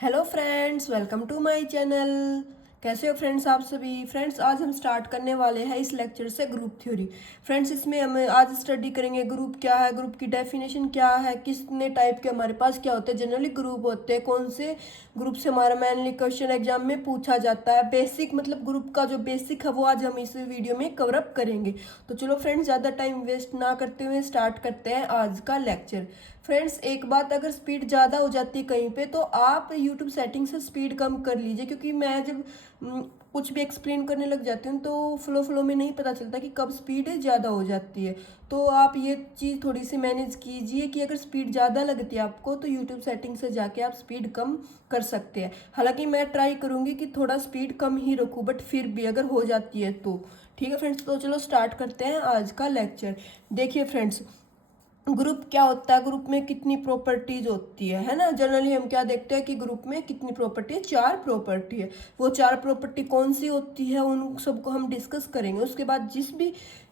Hello friends, welcome to my channel. कैसे हो friends आप सभी। फ्रेंड्स आज हम स्टार्ट करने वाले हैं इस लेक्चर से ग्रुप थ्योरी। फ्रेंड्स इसमें हम आज स्टडी करेंगे ग्रुप क्या है, ग्रुप की डेफिनेशन क्या है, कितने टाइप के हमारे पास क्या होते हैं, जनरली ग्रुप होते हैं, कौन से ग्रुप से हमारा मेनली क्वेश्चन एग्जाम में पूछा जाता है, बेसिक मतलब ग्रुप का जो बेसिक है वो आज हम इस वीडियो में कवर अप करेंगे। तो चलो फ्रेंड्स ज़्यादा टाइम वेस्ट ना करते हुए स्टार्ट करते हैं आज का लेक्चर। फ्रेंड्स एक बात, अगर स्पीड ज़्यादा हो जाती है कहीं पे तो आप यूट्यूब सेटिंग से स्पीड कम कर लीजिए, क्योंकि मैं जब कुछ भी एक्सप्लेन करने लग जाती हूँ तो फ्लो में नहीं पता चलता कि कब स्पीड ज़्यादा हो जाती है। तो आप ये चीज़ थोड़ी सी मैनेज कीजिए कि अगर स्पीड ज़्यादा लगती है आपको तो यूट्यूब सेटिंग से जाके आप स्पीड कम कर सकते हैं। हालांकि मैं ट्राई करूँगी कि थोड़ा स्पीड कम ही रखूँ, बट फिर भी अगर हो जाती है तो ठीक है फ्रेंड्स। तो चलो स्टार्ट करते हैं आज का लेक्चर। देखिए फ्रेंड्स, ग्रुप क्या होता है, ग्रुप में कितनी प्रॉपर्टीज होती है ना। जनरली हम क्या देखते हैं कि ग्रुप में कितनी प्रॉपर्टी है, 4 प्रॉपर्टी है। वो 4 प्रॉपर्टी कौन सी होती है उन सबको हम डिस्कस करेंगे। उसके बाद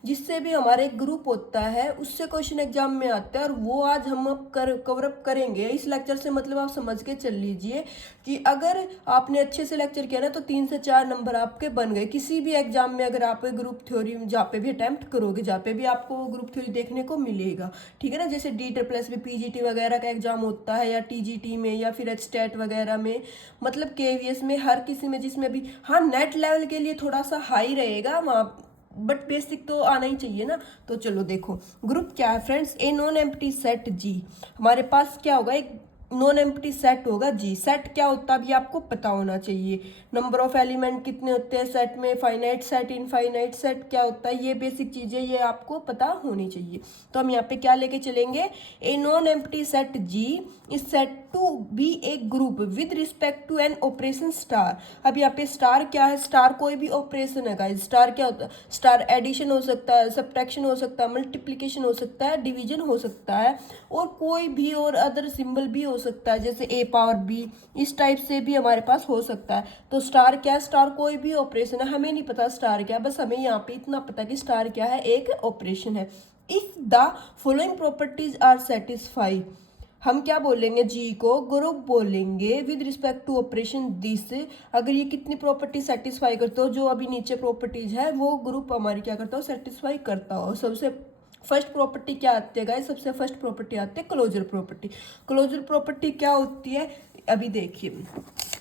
जिससे भी हमारे एक ग्रुप होता है उससे क्वेश्चन एग्जाम में आता है, और वो आज हम अब कवर अप करेंगे इस लेक्चर से। मतलब आप समझ के चल लीजिए कि अगर आपने अच्छे से लेक्चर किया ना तो 3 से 4 नंबर आपके बन गए किसी भी एग्जाम में। अगर आप ग्रुप थ्योरी जहाँ पे भी अटेम्प्ट करोगे, जहाँ पे भी आपको ग्रुप थ्योरी देखने को मिलेगा, ठीक है ना। जैसे DEET+, PGT वगैरह का एग्जाम होता है, या TGT में, या फिर HSTAT वगैरह में, मतलब KVS में, हर किसी में जिसमें भी। हाँ, नेट लेवल के लिए थोड़ा सा हाई रहेगा वहाँ, बट बेसिक तो आना ही चाहिए ना। तो चलो देखो ग्रुप क्या है friends. A non empty set G, हमारे पास क्या होगा, एक नॉन एम्प्टी सेट होगा जी। सेट क्या होता है अभी आपको पता होना चाहिए। नंबर ऑफ एलिमेंट कितने होते हैं सेट में, फाइनाइट सेट, इनफाइनाइट सेट क्या होता है, ये बेसिक चीजें ये आपको पता होनी चाहिए। तो हम यहाँ पे क्या लेके चलेंगे, a non empty set G is set to be a group with respect to an operation star. अब यहाँ पे स्टार क्या है, स्टार कोई भी ऑपरेशन है गाइस। स्टार क्या होता है, स्टार एडिशन हो सकता है, सब्ट्रैक्शन हो सकता है, मल्टीप्लीकेशन हो सकता है, डिवीजन हो सकता है, और कोई भी और अदर सिंबल भी हो सकता है, जैसे A⁴B, इस टाइप से भी हमारे पास हो सकता है। तो स्टार क्या है, स्टार कोई भी ऑपरेशन है। हमें नहीं पता स्टार क्या है, बस हमें यहाँ पे इतना पता कि स्टार क्या है, एक ऑपरेशन है। If the following properties are satisfy, हम क्या बोलेंगे, जी को ग्रुप बोलेंगे with respect to operation this. अगर ये कितनी प्रॉपर्टी सेटिस्फाई करते हो, जो अभी नीचे प्रॉपर्टीज है वो ग्रुप हमारी क्या करता हो, सेटिस्फाई करता हो। सबसे फर्स्ट प्रॉपर्टी क्या आती है गाइस, सबसे फर्स्ट प्रॉपर्टी आती है क्लोजर प्रॉपर्टी। क्लोजर प्रॉपर्टी क्या होती है, अभी देखिए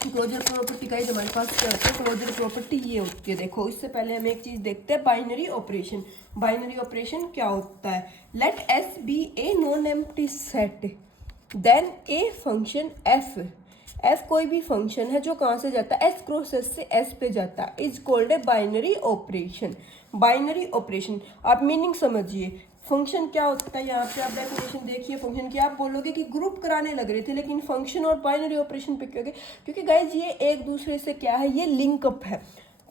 क्लोजर प्रॉपर्टी गाइस हमारे पास क्या होता है। क्लोजर प्रॉपर्टी ये होती है, देखो इससे पहले हम एक चीज देखते हैं, बाइनरी ऑपरेशन। बाइनरी ऑपरेशन क्या होता है, let S be a non empty set then a function f कोई भी फंक्शन है जो कहाँ से जाता है, एस क्रॉस एस से एस पे जाता है, is called a binary operation. Binary operation आप मीनिंग समझिए। फंक्शन क्या होता है, यहाँ पे आप डेफिनेशन देखिए फंक्शन की। आप बोलोगे कि ग्रुप कराने लग रहे थे, लेकिन फंक्शन और बाइनरी ऑपरेशन पे क्यों गए, क्योंकि गाइज ये एक दूसरे से क्या है, ये लिंकअप है।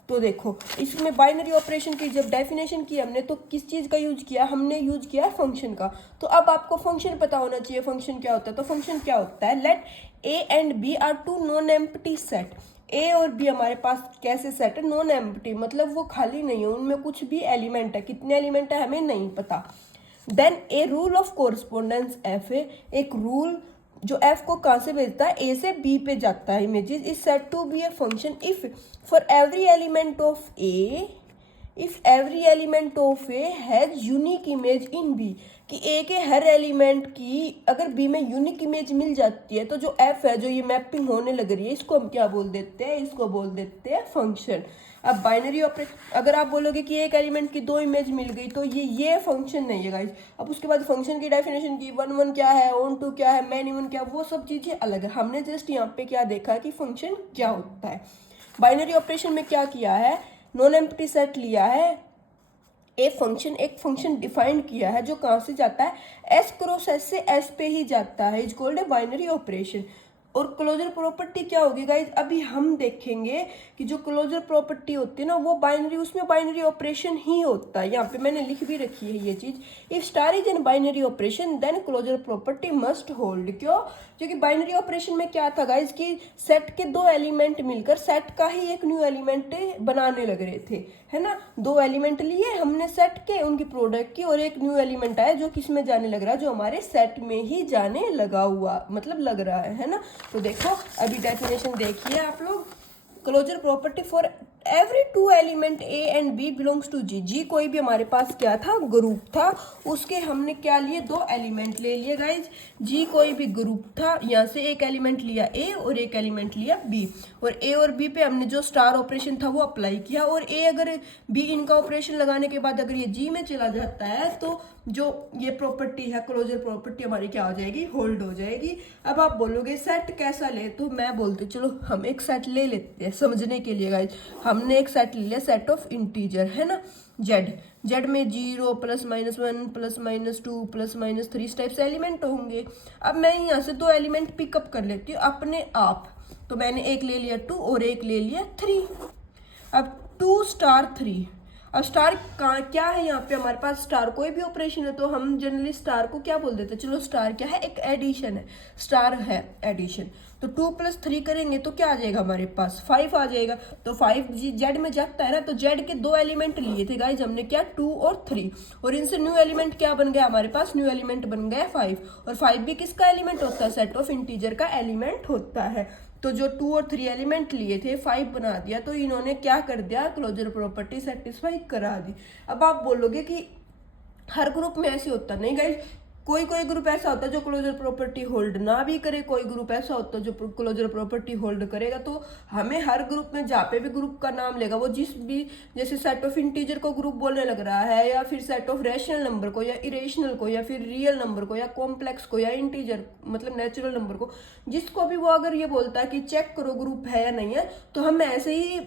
तो देखो इसमें बाइनरी ऑपरेशन की जब डेफिनेशन की हमने तो किस चीज़ का यूज किया, हमने यूज किया फंक्शन का। तो अब आपको फंक्शन पता होना चाहिए, फंक्शन क्या होता है। तो फंक्शन क्या होता है, let A and B are two non empty set. A और बी हमारे पास कैसे सेट है, नॉन एम्प्टी, मतलब वो खाली नहीं है, उनमें कुछ भी एलिमेंट है, कितने एलिमेंट है हमें नहीं पता। Then a rule of correspondence f है, एक रूल जो एफ को कहाँ से भेजता है, ए से बी पे जाता है images, is set to be a function if for every element of A, if every element of A has unique image in B, कि ए के हर एलिमेंट की अगर बी में यूनिक इमेज मिल जाती है तो जो एफ है, जो ये मैपिंग होने लग रही है, इसको हम क्या बोल देते हैं, इसको बोल देते हैं फंक्शन। अब बाइनरी ऑपरेटर, अगर आप बोलोगे कि एक एलिमेंट की 2 इमेज मिल गई तो ये फंक्शन नहीं है गाइज। अब उसके बाद फंक्शन की डेफिनेशन की, 1 1 क्या है, ऑन टू क्या है, मैन इवन क्या, वो सब चीजें अलग है। हमने जस्ट यहाँ पे क्या देखा कि फंक्शन क्या होता है। बाइनरी ऑपरेशन में क्या किया है, नॉन एम्प्टी सेट लिया है, एक फंक्शन डिफाइंड किया है जो कहाँ से जाता है, एस क्रॉस एस से एस पे ही जाता है, is called a binary operation. और क्लोजर प्रॉपर्टी क्या होगी गाइज, अभी हम देखेंगे कि जो क्लोजर प्रॉपर्टी होती है ना वो बाइनरी, उसमें बाइनरी ऑपरेशन ही होता है। यहाँ पे मैंने लिख भी रखी है ये चीज, if star is an binary operation then closure property must hold. क्यों, क्योंकि बाइनरी ऑपरेशन में क्या था गाइज कि सेट के 2 एलिमेंट मिलकर सेट का ही एक न्यू एलिमेंट बनाने लग रहे थे, है ना। 2 एलिमेंट लिए हमने सेट के, उनकी प्रोडक्ट की, और एक न्यू एलिमेंट आया जो किस में जाने लग रहा है, जो हमारे सेट में ही जाने लगा हुआ, मतलब लग रहा है ना। तो देखो अभी डेफिनेशन देखिए आप लोग। Closure property for every two element A and B belongs to G. G कोई भी हमारे पास क्या था, ग्रुप था, उसके हमने क्या लिए, दो एलिमेंट ले लिए गाइज। जी कोई भी ग्रुप था, यहाँ से एक एलिमेंट लिया ए और एक एलिमेंट लिया बी, और ए और बी पे हमने जो स्टार ऑपरेशन था वो अप्लाई किया, और ए अगर बी इनका ऑपरेशन लगाने के बाद अगर ये जी में चला जाता है तो जो ये प्रॉपर्टी है क्लोजर प्रॉपर्टी हमारी क्या हो जाएगी, होल्ड हो जाएगी। अब आप बोलोगे सेट कैसा ले, तो मैं बोलती चलो हम एक सेट ले लेते हैं समझने के लिए गाइज। हमने एक सेट ले लिया, सेट ऑफ इंटीजर है ना, जेड। जेड में 0 +-1 +-2 +-3 इस टाइप से एलिमेंट होंगे। अब मैं यहाँ से दो एलिमेंट पिकअप कर लेती हूँ अपने आप, तो मैंने एक ले लिया 2 और एक ले लिया 3। अब 2 स्टार 3, अब स्टार क्या है यहाँ पे हमारे पास, स्टार कोई भी ऑपरेशन है तो हम जनरली स्टार को क्या बोल देते हैं, चलो स्टार क्या है, एक एडिशन है, स्टार है एडिशन। तो 2 + 3 करेंगे तो क्या आ जाएगा हमारे पास, 5 आ जाएगा। तो 5 जेड में जाता है ना, तो जेड के दो एलिमेंट लिए थे गाइज हमने, क्या 2 और 3, और इनसे न्यू एलिमेंट क्या बन गया हमारे पास, न्यू एलिमेंट बन गया 5। और 5 भी किसका एलिमेंट होता है, सेट ऑफ इंटीजर का एलिमेंट होता है। तो जो 2 और 3 एलिमेंट लिए थे 5 बना दिया, तो इन्होंने क्या कर दिया, क्लोजर प्रॉपर्टी सेटिस्फाई करा दी। अब आप बोलोगे कि हर ग्रुप में ऐसे होता नहीं गाइज, कोई कोई ग्रुप ऐसा होता है जो क्लोजर प्रॉपर्टी होल्ड ना भी करे, कोई ग्रुप ऐसा होता है जो क्लोजर प्रॉपर्टी होल्ड करेगा। तो हमें हर ग्रुप में जहाँ पे भी ग्रुप का नाम लेगा वो जिस भी, जैसे सेट ऑफ इंटीजर को ग्रुप बोलने लग रहा है, या फिर सेट ऑफ रैशनल नंबर को, या इरेशनल को, या फिर रियल नंबर को, या कॉम्प्लेक्स को, या इंटीजर मतलब नेचुरल नंबर को, जिसको भी वो अगर ये बोलता है कि चेक करो ग्रुप है या नहीं है, तो हम ऐसे ही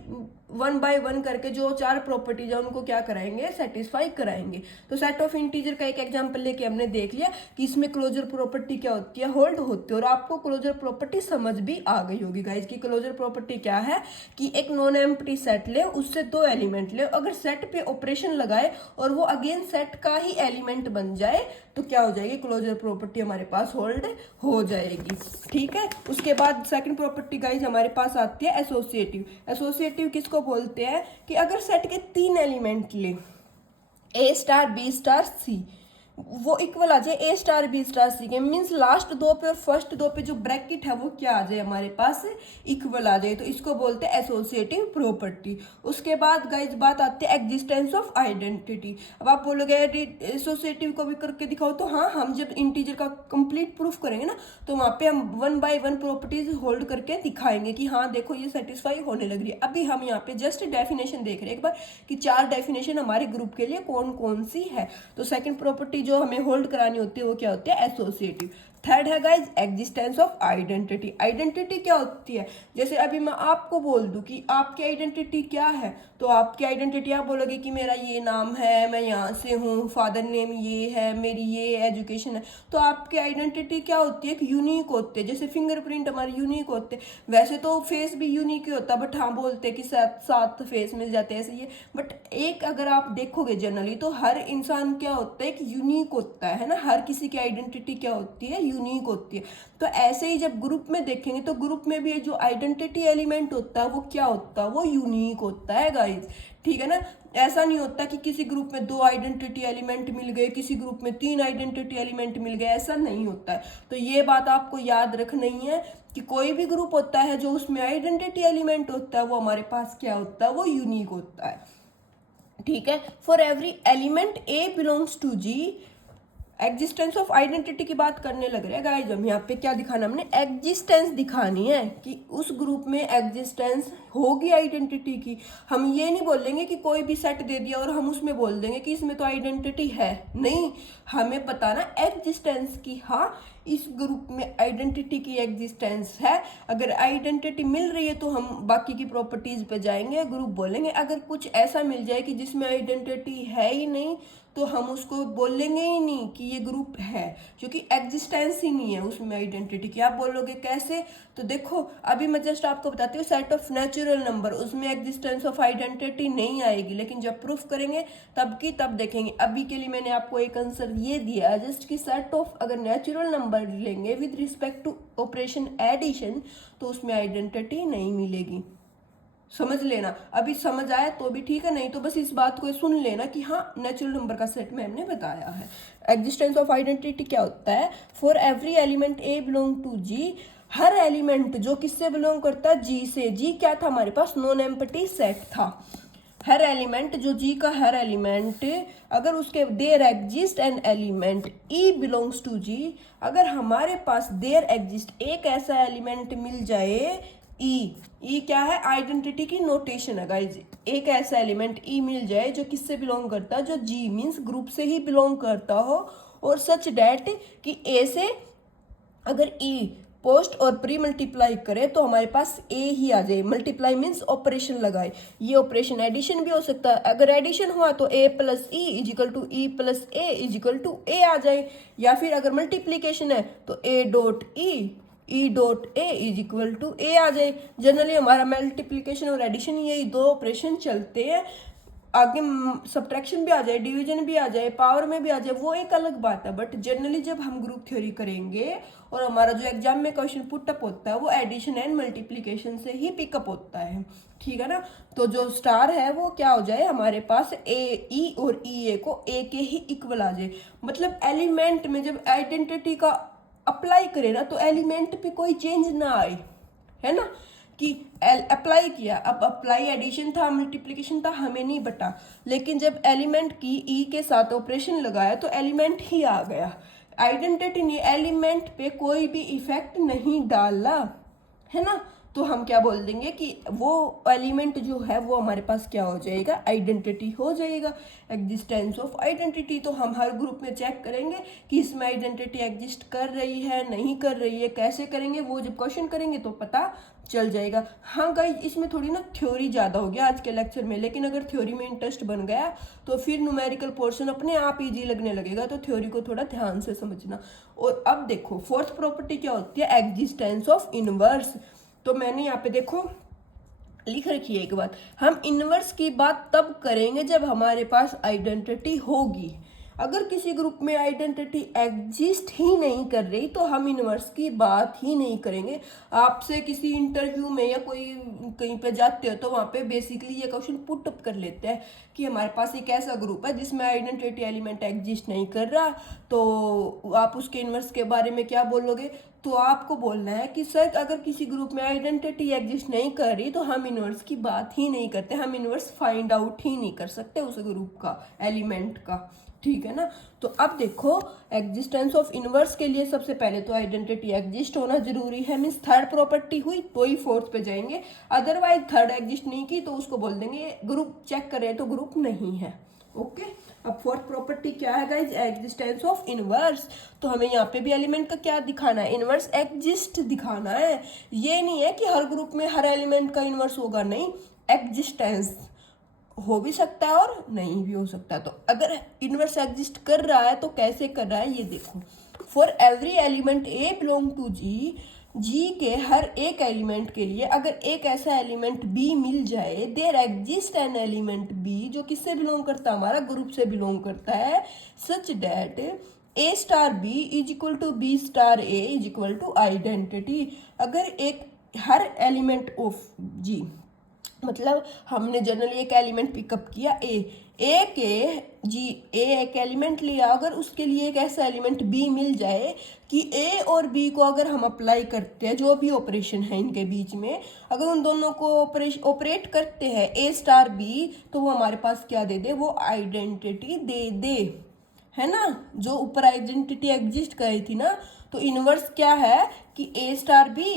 1 बाय 1 करके जो 4 प्रॉपर्टीज है उनको क्या कराएंगे, सेटिस्फाई कराएंगे। तो सेट ऑफ इंटीजर का एक एग्जांपल लेके हमने देख लिया कि इसमें क्लोजर प्रॉपर्टी क्या होती है, होल्ड होती है। और आपको क्लोजर प्रॉपर्टी समझ भी आ गई होगी गाइज कि क्लोजर प्रॉपर्टी क्या है, कि एक नॉन एम्प्टी सेट ले, उससे दो एलिमेंट ले, अगर सेट पे ऑपरेशन लगाए और वो अगेन सेट का ही एलिमेंट बन जाए तो क्या हो जाएगी, क्लोजर प्रॉपर्टी हमारे पास होल्ड हो जाएगी। ठीक है, उसके बाद सेकंड प्रॉपर्टी गाइज हमारे पास आती है एसोसिएटिव। एसोसिएटिव किसको बोलते हैं, कि अगर सेट के 3 एलिमेंट ले, ए स्टार बी स्टार सी, वो इक्वल आ जाए ए स्टार बी स्टार सी के, मीन्स लास्ट दो पे और फर्स्ट दो पे जो ब्रैकेट है वो क्या आ जाए हमारे पास, इक्वल आ जाए, तो इसको बोलते हैं एसोसिएटिव प्रॉपर्टी। उसके बाद गाइज बात आती है एग्जिस्टेंस ऑफ आइडेंटिटी। अब आप बोलोगे एसोसिएटिव को भी करके दिखाओ, तो हाँ, हम जब इंटीजर का कंप्लीट प्रूफ करेंगे ना, तो वहाँ पे हम 1 बाय 1 प्रॉपर्टीज होल्ड करके दिखाएंगे कि हाँ देखो ये सेटिस्फाई होने लग रही है। अभी हम यहाँ पे जस्ट डेफिनेशन देख रहे हैं एक बार, कि 4 डेफिनेशन हमारे ग्रुप के लिए कौन कौन सी है। तो सेकंड प्रॉपर्टी जो हमें होल्ड करानी होती है वो क्या होती है, एसोसिएटिव। थर्ड है guys existence of identity. Identity क्या होती है, जैसे अभी मैं आपको बोल दूं कि आपकी आइडेंटिटी क्या है, तो आपकी आइडेंटिटी आप बोलोगे कि मेरा ये नाम है, मैं यहाँ से हूँ, फादर नेम ये है, मेरी ये एजुकेशन है, तो आपकी आइडेंटिटी क्या होती है, एक यूनिक होते हैं। जैसे फिंगरप्रिंट हमारे यूनिक होते हैं, वैसे तो फेस भी यूनिक ही होता है, बट हाँ बोलते हैं कि 7 फेस मिल जाते हैं ऐसे ही। बट एक अगर आप देखोगे जनरली तो हर इंसान क्या होता है, एक यूनिक होता है ना, हर किसी की आइडेंटिटी क्या होती है, यूनिक होती है। तो ऐसे ही जब ग्रुप में देखेंगे तो ग्रुप में भी जो आइडेंटिटी एलिमेंट होता है वो क्या होता है, वो यूनिक होता है गाइज। ठीक है ना, ऐसा नहीं होता कि किसी ग्रुप में 2 आइडेंटिटी एलिमेंट मिल गए, किसी ग्रुप में 3 आइडेंटिटी एलिमेंट मिल गए, ऐसा नहीं होता है। तो ये बात आपको याद रखनी है कि कोई भी ग्रुप होता है जो उसमें आइडेंटिटी एलिमेंट होता है वो हमारे पास क्या होता है, वो यूनिक होता है। ठीक है, for every element a belongs to G, existence of identity की बात करने लग रहे हैं गाइज। हम यहाँ पे क्या दिखाना, हमने एग्जिस्टेंस दिखानी है कि उस ग्रुप में एग्जिस्टेंस होगी आइडेंटिटी की। हम ये नहीं बोलेंगे कि कोई भी सेट दे दिया और हम उसमें बोल देंगे कि इसमें तो आइडेंटिटी है, नहीं, हमें बताना एग्जिस्टेंस की, हाँ इस ग्रुप में आइडेंटिटी की एग्जिस्टेंस है। अगर आइडेंटिटी मिल रही है तो हम बाकी की प्रॉपर्टीज पे जाएंगे, ग्रुप बोलेंगे। अगर कुछ ऐसा मिल जाए कि जिसमें आइडेंटिटी है ही नहीं तो हम उसको बोलेंगे ही नहीं कि ये ग्रुप है, क्योंकि एग्जिस्टेंस ही नहीं है उसमें आइडेंटिटी की। आप बोलोगे कैसे, तो देखो अभी मैं जस्ट आपको बताती हूँ, सेट ऑफ नेचुरल नंबर उसमें एग्जिस्टेंस ऑफ आइडेंटिटी नहीं आएगी, लेकिन जब प्रूफ करेंगे तब देखेंगे। अभी के लिए मैंने आपको एक आंसर ये दिया जस्ट कि सेट ऑफ अगर नेचुरल नंबर लेंगे with respect to operation addition तो उसमें आइडेंटिटी नहीं मिलेगी। समझ लेना, अभी समझ आया तो भी ठीक है, नहीं तो बस इस बात को सुन लेना कि हाँ नेचुरल नंबर का सेट में हमने बताया है। एग्जिस्टेंस ऑफ आइडेंटिटी क्या होता है, for every element A belong to G हर एलिमेंट जो किससे बिलोंग करता है, जी से। जी क्या था हमारे पास, नॉन एम्प्टी सेट था। हर एलिमेंट जो जी का हर एलिमेंट, अगर उसके there exist an element E belongs to G, अगर हमारे पास देयर एग्जिस्ट एक ऐसा एलिमेंट मिल जाए, ई क्या है, आइडेंटिटी की नोटेशन है गाइज। एक ऐसा एलिमेंट ई मिल जाए जो किससे बिलोंग करता है, जो जी मीन्स ग्रुप से ही बिलोंग करता हो, और सच डैट कि ए से अगर ई पोस्ट और प्री मल्टीप्लाई करे तो हमारे पास ए ही आ जाए। मल्टीप्लाई मीन्स ऑपरेशन लगाए, ये ऑपरेशन एडिशन भी हो सकता है। अगर एडिशन हुआ तो A plus E equal to E plus A equal to A आ जाए, या फिर अगर मल्टीप्लीकेशन है तो A dot E dot A is equal to A आ जाए। जनरली हमारा मल्टीप्लीकेशन और एडिशन यही दो ऑपरेशन चलते हैं। आगे सब्ट्रैक्शन भी आ जाए, डिवीजन भी आ जाए, पावर में भी आ जाए, वो एक अलग बात है। बट जनरली जब हम ग्रुप थ्योरी करेंगे और हमारा जो एग्जाम में क्वेश्चन पुटअप होता है वो एडिशन एंड मल्टीप्लीकेशन से ही पिकअप होता है, ठीक है ना। तो जो स्टार है वो क्या हो जाए हमारे पास, ए ई और ई ए को ए के ही इक्वल आ जाए। मतलब एलिमेंट में जब आइडेंटिटी का अप्लाई करे ना तो एलिमेंट पे कोई चेंज ना आए, है ना, कि अप्लाई किया, अब अप्लाई एडिशन था मल्टीप्लिकेशन था हमें नहीं बता, लेकिन जब एलिमेंट की ई के साथ ऑपरेशन लगाया तो एलिमेंट ही आ गया। आइडेंटिटी ने एलिमेंट पे कोई भी इफेक्ट नहीं डाला, है ना। तो हम क्या बोल देंगे कि वो एलिमेंट जो है वो हमारे पास क्या हो जाएगा, आइडेंटिटी हो जाएगा, एग्जिस्टेंस ऑफ आइडेंटिटी। तो हम हर ग्रुप में चेक करेंगे कि इसमें आइडेंटिटी एग्जिस्ट कर रही है नहीं कर रही है, कैसे करेंगे वो जब क्वेश्चन करेंगे तो पता चल जाएगा। हाँ गाइस, इसमें थोड़ी ना थ्योरी ज़्यादा हो गया आज के लेक्चर में, लेकिन अगर थ्योरी में इंटरेस्ट बन गया तो फिर न्यूमेरिकल पोर्शन अपने आप इजी लगने लगेगा। तो थ्योरी को थोड़ा ध्यान से समझना। और अब देखो फोर्थ प्रॉपर्टी क्या होती है, एग्जिस्टेंस ऑफ इनवर्स। तो मैंने यहाँ पे देखो लिख रखी है एक बात, हम इनवर्स की बात तब करेंगे जब हमारे पास आइडेंटिटी होगी। अगर किसी ग्रुप में आइडेंटिटी एग्जिस्ट ही नहीं कर रही तो हम इनवर्स की बात ही नहीं करेंगे। आपसे किसी इंटरव्यू में या कोई कहीं पे जाते हो तो वहाँ पे बेसिकली ये क्वेश्चन पुट अप कर लेते हैं कि हमारे पास एक ऐसा ग्रुप है जिसमें आइडेंटिटी एलिमेंट एग्जिस्ट नहीं कर रहा, तो आप उसके इनवर्स के बारे में क्या बोलोगे। तो आपको बोलना है कि सर अगर किसी ग्रुप में आइडेंटिटी एग्जिस्ट नहीं कर रही तो हम इनवर्स की बात ही नहीं करते, हम इनवर्स फाइंड आउट ही नहीं कर सकते उस ग्रुप का, एलिमेंट का, ठीक है ना। तो अब देखो एग्जिस्टेंस ऑफ इनवर्स के लिए सबसे पहले तो आइडेंटिटी एग्जिस्ट होना जरूरी है, मीन्स थर्ड प्रॉपर्टी हुई तो ही फोर्थ पे जाएंगे। अदरवाइज थर्ड एग्जिस्ट नहीं की तो उसको बोल देंगे ग्रुप चेक करें तो ग्रुप नहीं है, ओके। अब फोर्थ प्रॉपर्टी क्या है गाइज, एग्जिस्टेंस ऑफ इनवर्स। तो हमें यहाँ पे भी एलिमेंट का क्या दिखाना है, इनवर्स एग्जिस्ट दिखाना है। ये नहीं है कि हर ग्रुप में हर एलिमेंट का इनवर्स होगा, नहीं, एग्जिस्टेंस हो भी सकता है और नहीं भी हो सकता है। तो अगर इनवर्स एग्जिस्ट कर रहा है तो कैसे कर रहा है ये देखो, for every element A belong to G, G के हर एक एलिमेंट के लिए अगर एक ऐसा एलिमेंट बी मिल जाए, there exist an element B जो किससे बिलोंग करता है, हमारा ग्रुप से बिलोंग करता है, such that a star B is equal to B star a is equal to identity. अगर एक हर एलिमेंट ऑफ जी, मतलब हमने जनरली एक एलिमेंट पिकअप किया ए के जी, ए एक एलिमेंट लिया, अगर उसके लिए एक ऐसा एलिमेंट बी मिल जाए कि ए और बी को अगर हम अप्लाई करते हैं, जो भी ऑपरेशन है इनके बीच में, अगर उन दोनों को ऑपरेट करते हैं ए स्टार बी, तो वो हमारे पास क्या दे दे, वो आइडेंटिटी दे दे, है ना। जो ऊपर आइडेंटिटी एग्जिस्ट करी थी ना, तो इनवर्स क्या है कि ए स्टार बी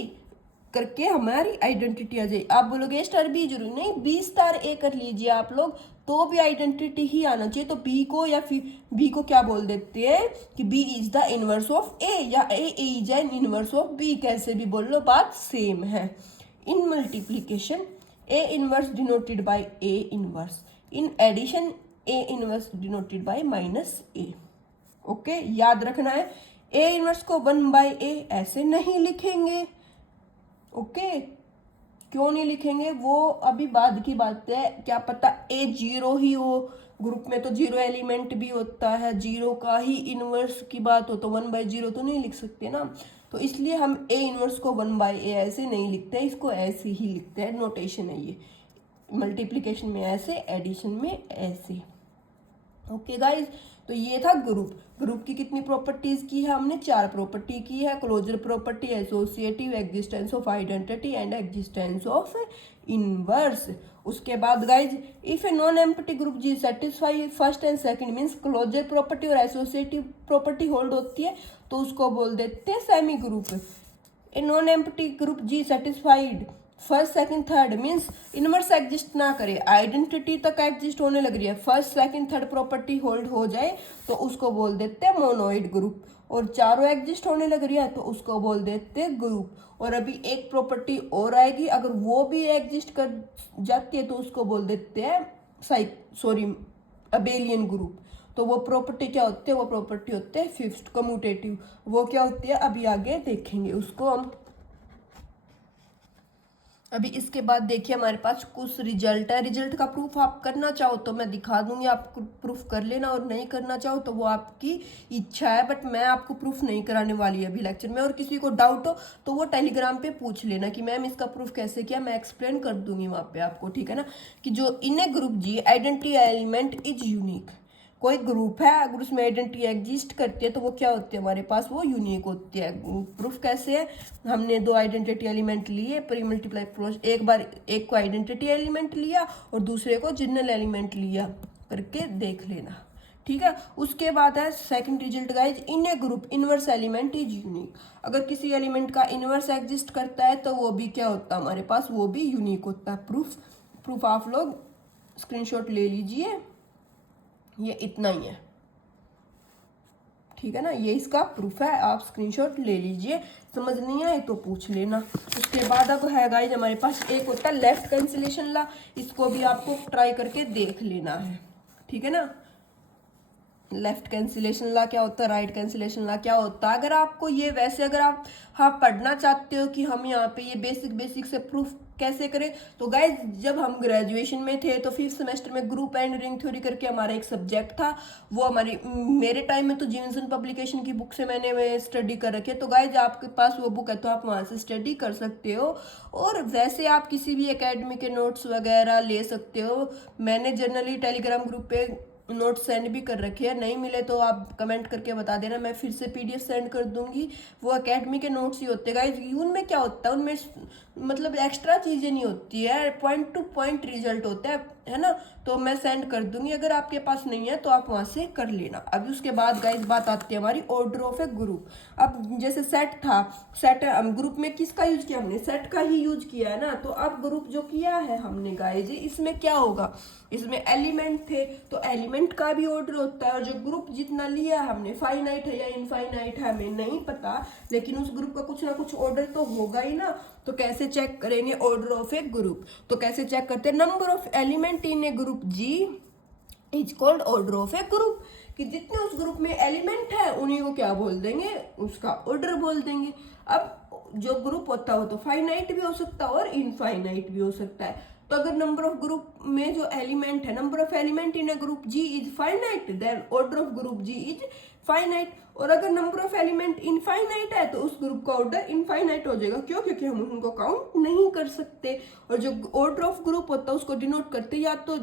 करके हमारी आइडेंटिटी आ जाए। आप बोलोगे ए स्टार बी जरूरी नहीं, बी स्टार ए कर लीजिए आप लोग, तो भी आइडेंटिटी ही आना चाहिए। तो बी को या फिर बी को क्या बोल देते हैं कि B is the inverse of A, या A is an inverse of B, कैसे भी बोल लो बात सेम है। In multiplication A inverse denoted by A inverse, in addition A inverse denoted by minus A, okay. याद रखना है ए इनवर्स को 1/a ऐसे नहीं लिखेंगे, ओके। क्यों नहीं लिखेंगे वो अभी बाद की बात है, क्या पता ए जीरो ही हो, ग्रुप में तो जीरो एलिमेंट भी होता है, जीरो का ही इनवर्स की बात हो तो 1/0 तो नहीं लिख सकते ना। तो इसलिए हम ए इनवर्स को 1/a ऐसे नहीं लिखते, इसको ऐसे ही लिखते हैं, नोटेशन है ये, मल्टीप्लिकेशन में ऐसे, एडिशन में ऐसे, ओके गाइज, तो ये था ग्रुप। ग्रुप की कितनी प्रॉपर्टीज की है हमने? 4 प्रॉपर्टी की है, closure property, associative, existence of identity and existence of inverse. उसके बाद guys, if a non empty group G satisfy first and second means closure property और एसोसिएटिव प्रॉपर्टी होल्ड होती है, तो उसको बोल देते हैं semi group. A non empty group G satisfied first second third means inverse exist ना करे, आइडेंटिटी तक एग्जिस्ट होने लग रही है, first second third property hold हो जाए तो उसको बोल देते हैं मोनोइड ग्रुप, और चारों एग्जिस्ट होने लग रही है तो उसको बोल देते हैं ग्रुप। और अभी एक प्रॉपर्टी और आएगी, अगर वो भी एग्जिस्ट कर जाती है तो उसको बोल देते हैं अबेलियन ग्रुप। तो वो प्रॉपर्टी क्या होती है? वो प्रॉपर्टी होते हैं फिफ्थ कम्यूटेटिव। वो क्या होती है अभी आगे देखेंगे उसको हम। अभी इसके बाद देखिए हमारे पास कुछ रिजल्ट है। रिजल्ट का प्रूफ आप करना चाहो तो मैं दिखा दूंगी, आप प्रूफ कर लेना, और नहीं करना चाहो तो वो आपकी इच्छा है, बट मैं आपको प्रूफ नहीं कराने वाली अभी लेक्चर में। और किसी को डाउट हो तो वो टेलीग्राम पे पूछ लेना कि मैम इसका प्रूफ कैसे किया, मैं एक्सप्लेन कर दूंगी वहाँ पे आपको, ठीक है ना। कि जो in a group G identity element is unique, कोई ग्रुप है अगर उसमें आइडेंटिटी एग्जिस्ट करती है तो वो क्या होती है हमारे पास? वो यूनिक होती है। प्रूफ कैसे है? हमने 2 आइडेंटिटी एलिमेंट लिए, प्री मल्टीप्लाई प्रोस, एक बार एक को आइडेंटिटी एलिमेंट लिया और दूसरे को जनरल एलिमेंट लिया, करके देख लेना, ठीक है। उसके बाद है second result guys, in a group inverse element is unique. अगर किसी एलिमेंट का इनवर्स एग्जिस्ट करता है तो वो भी क्या होता है हमारे पास? वो भी यूनिक होता है। प्रूफ आप लोग स्क्रीनशॉट ले लीजिए, ये इतना ही है, ठीक है ना। ये इसका प्रूफ है, आप स्क्रीनशॉट ले लीजिए, समझ नहीं आए तो पूछ लेना। उसके बाद अब है गाइज हमारे पास एक होता है लेफ्ट कैंसिलेशन ला, इसको भी आपको ट्राई करके देख लेना है, ठीक है ना। लेफ्ट कैंसिलेशन ला क्या होता है, राइट कैंसिलेशन ला क्या होता है। अगर आपको ये वैसे अगर आप पढ़ना चाहते हो कि हम यहाँ पे ये बेसिक से प्रूफ कैसे करें, तो गाइज जब हम ग्रेजुएशन में थे तो 5th सेमेस्टर में ग्रुप एंड रिंग थ्योरी करके हमारा एक सब्जेक्ट था। वो हमारी मेरे टाइम में तो जीवनसन पब्लिकेशन की बुक से मैंने स्टडी कर रखी है, तो गाइज आपके पास वो बुक है तो आप वहाँ से स्टडी कर सकते हो। और वैसे आप किसी भी एकेडमी के नोट्स वगैरह ले सकते हो। मैंने जनरली टेलीग्राम ग्रुप पे नोट सेंड भी कर रखे हैं, नहीं मिले तो आप कमेंट करके बता देना, मैं फिर से पीडीएफ सेंड कर दूंगी। वो एकेडमी के नोट्स ही होते हैं गाइस, उनमें क्या होता है, उनमें मतलब एक्स्ट्रा चीज़ें नहीं होती है, पॉइंट टू पॉइंट रिजल्ट होता है ना। तो मैं सेंड कर दूंगी, अगर आपके पास नहीं है तो आप वहाँ से कर लेना। अभी उसके बाद गाइस बात आती है हमारी ऑर्डर ऑफ ए ग्रुप। अब जैसे सेट था, सेट ग्रुप में किसका यूज किया हमने? सेट का ही यूज किया है ना। तो अब ग्रुप जो किया है हमने गाइस, इसमें क्या होगा? इसमें एलिमेंट थे तो एलिमेंट का भी ऑर्डर होता है, और जो ग्रुप जितना लिया हमने, फाइनाइट है या इनफाइनाइट है हमें नहीं पता, लेकिन उस ग्रुप का कुछ ना कुछ ऑर्डर तो होगा ही ना। तो कैसे चेक करेंगे ऑर्डर ऑफ ए ग्रुप? तो कैसे चेक करते हैं? Number of element in a group G is called order of a group, कि जितने उस ग्रुप में एलिमेंट है उन्हीं को क्या बोल देंगे? उसका ऑर्डर बोल देंगे। अब जो ग्रुप होता है वो तो फाइनाइट भी हो सकता है और इनफाइनाइट भी हो सकता है। तो अगर नंबर ऑफ ग्रुप में जो एलिमेंट है, number of element in a group G is finite, then order of group G is finite. और अगर नंबर ऑफ एलिमेंट इनफाइनाइट है तो उस ग्रुप का ऑर्डर इनफाइनाइट हो जाएगा। क्यों? क्योंकि हम उनको काउंट नहीं कर सकते। और जो ऑर्डर ऑफ ग्रुप होता है उसको डिनोट करते या तो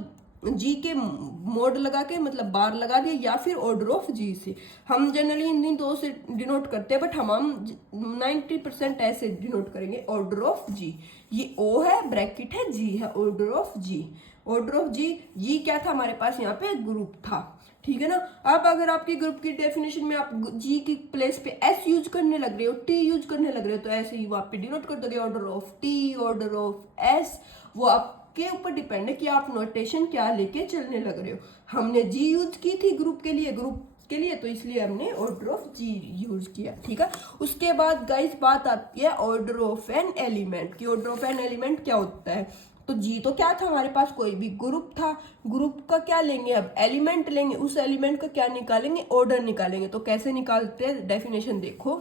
जी के मोड लगा के, मतलब बार लगा दिया, या फिर ऑर्डर ऑफ जी से। हम जनरली इन 2 से डिनोट करते हैं, बट हम 90% ऐसे डिनोट करेंगे ऑर्डर ऑफ जी। ये ओ है, ब्रैकेट है, जी है, order of G. Order of G, G क्या था हमारे पास यहाँ पे? ग्रुप था, ठीक है ना। अब अगर आपके ग्रुप की डेफिनेशन में आप जी की प्लेस पे एस यूज करने लग रहे हो, टी यूज करने लग रहे हो, तो ऐसे ही वहां पे डिनोट कर दोगे order of T, order of S. वो आपके ऊपर डिपेंड है कि आप नोटेशन क्या लेके चलने लग रहे हो। हमने जी यूज की थी ग्रुप के लिए, तो इसलिए हमने ऑर्डर ऑफ जी यूज किया, ठीक है। उसके बाद गाइस बात आती है ऑर्डर ऑफ एन एलिमेंट की। ऑर्डर ऑफ एन एलिमेंट क्या होता है? तो जी तो क्या था हमारे पास? कोई भी ग्रुप था, ग्रुप का क्या लेंगे? अब एलिमेंट लेंगे, उस एलिमेंट का क्या निकालेंगे? ऑर्डर निकालेंगे। तो कैसे निकालते हैं? डेफिनेशन देखो,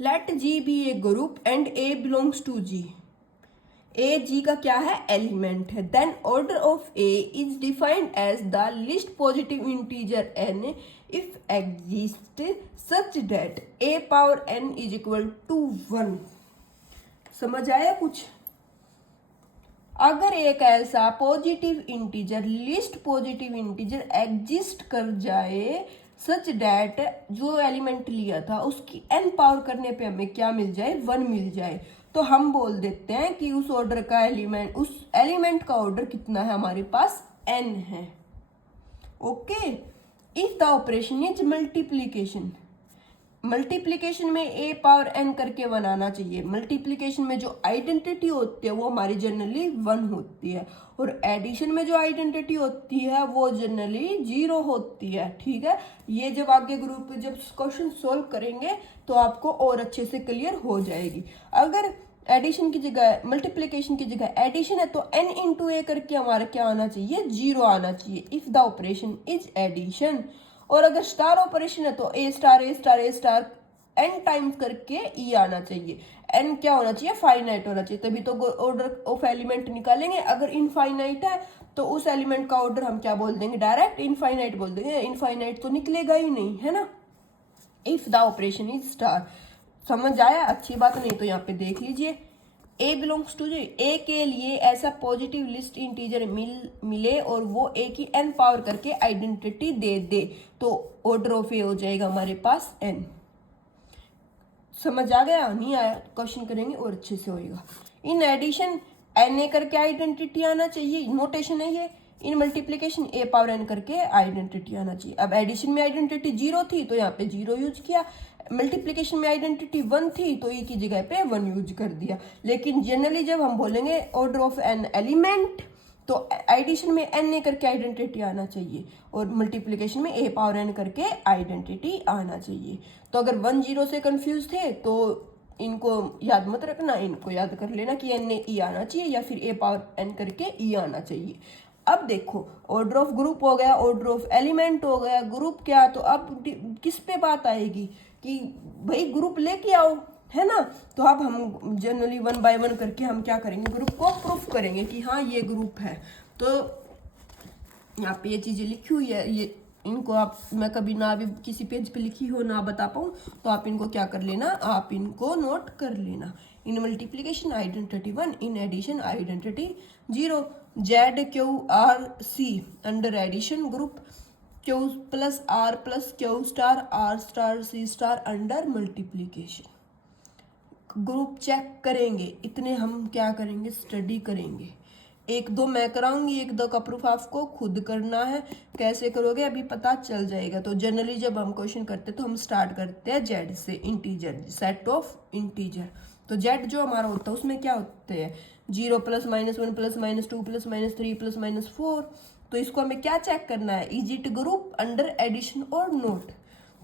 let G be a group and A belongs to G. A G का क्या है? एलिमेंट है। Then order of A is defined as the least positive integer N if exist such that A power N is equal to 1। समझ आया कुछ? अगर एक ऐसा positive integer least positive integer exist कर जाए सच डैट जो एलिमेंट लिया था उसकी n पावर करने पे हमें क्या मिल जाए, 1 मिल जाए, तो हम बोल देते हैं कि उस ऑर्डर का एलिमेंट, उस एलिमेंट का ऑर्डर कितना है, हमारे पास n है। Okay, if the operation is multiplication, multiplication में a पावर n करके 1 आना चाहिए। मल्टीप्लीकेशन में जो आइडेंटिटी होती है वो हमारी जनरली 1 होती है, और एडिशन में जो आइडेंटिटी होती है वो जनरली 0 होती है। ठीक है, ये जब आगे ग्रुप जब क्वेश्चन सोल्व करेंगे तो आपको और अच्छे से क्लियर हो जाएगी। अगर एडिशन की जगह, मल्टीप्लीकेशन की जगह एडिशन है तो n इंटू ए करके हमारा क्या आना चाहिए, 0 आना चाहिए if the operation is addition. और अगर स्टार ऑपरेशन है तो a star a star a star n times करके ई आना चाहिए। n क्या होना चाहिए, फाइनाइट होना चाहिए, तभी तो ऑर्डर ऑफ एलिमेंट निकालेंगे। अगर इनफाइनाइट है तो उस एलिमेंट का ऑर्डर हम क्या बोल देंगे, डायरेक्ट इनफाइनाइट बोल देंगे। इनफाइनाइट तो निकलेगा ही नहीं, है ना। If the operation is star, समझ आया, अच्छी बात। नहीं तो यहाँ पे देख लीजिए, ए बिलोंग्स टू, ए के लिए ऐसा पॉजिटिव लिस्ट इंटीजर मिले और वो ए की n पावर करके आइडेंटिटी दे दे तो ऑर्डर ऑफ ए हो जाएगा हमारे पास n। समझ आ गया, नहीं आया क्वेश्चन करेंगे और अच्छे से होएगा। इन एडिशन एन ए करके आइडेंटिटी आना चाहिए, नोटेशन है ये। In multiplication a power n करके आइडेंटिटी आना चाहिए। अब एडिशन में आइडेंटिटी 0 थी तो यहाँ पे 0 यूज किया, मल्टीप्लीकेशन में आइडेंटिटी 1 थी तो ई की जगह पे 1 यूज कर दिया। लेकिन जनरली जब हम बोलेंगे ऑर्डर ऑफ एन एलिमेंट तो एडिशन में एन ए करके आइडेंटिटी आना चाहिए और मल्टीप्लीकेशन में ए पावर एन करके आइडेंटिटी आना चाहिए। तो अगर 1 0 से कंफ्यूज थे तो इनको याद मत रखना, इनको याद कर लेना कि एन ए ई आना चाहिए या फिर ए पावर एन करके ई आना चाहिए। अब देखो, ऑर्डर ऑफ ग्रुप हो गया, ऑर्डर ऑफ एलिमेंट हो गया, ग्रुप क्या, तो अब किस पे बात आएगी कि भाई ग्रुप लेके आओ, है ना। तो अब हम जनरली 1 बाय 1 करके हम क्या करेंगे, ग्रुप को प्रूफ करेंगे कि हाँ ये ग्रुप है। तो यहाँ पे ये चीजें लिखी हुई है, ये इनको आप, मैं कभी ना भी किसी पेज पे लिखी हो ना बता पाऊँ तो आप इनको क्या कर लेना, आप इनको नोट कर लेना। In multiplication identity 1, in addition identity 0। Z Q R C under addition group, Q plus R plus Q star R star C star under multiplication. Group check करेंगे, इतने हम क्या करेंगे, स्टडी करेंगे। 1 2 मैं कराऊंगी, 1 2 का प्रूफ आपको खुद करना है। कैसे करोगे अभी पता चल जाएगा। तो जनरली जब हम क्वेश्चन करते हैं तो हम स्टार्ट करते हैं जेड से, इंटीजर, सेट ऑफ इंटीजर। तो जेड जो हमारा होता है उसमें क्या होते हैं, 0 plus minus 1 plus minus 2 plus minus 3 plus minus 4। तो इसको हमें क्या चेक करना है, is it group under addition और नोट।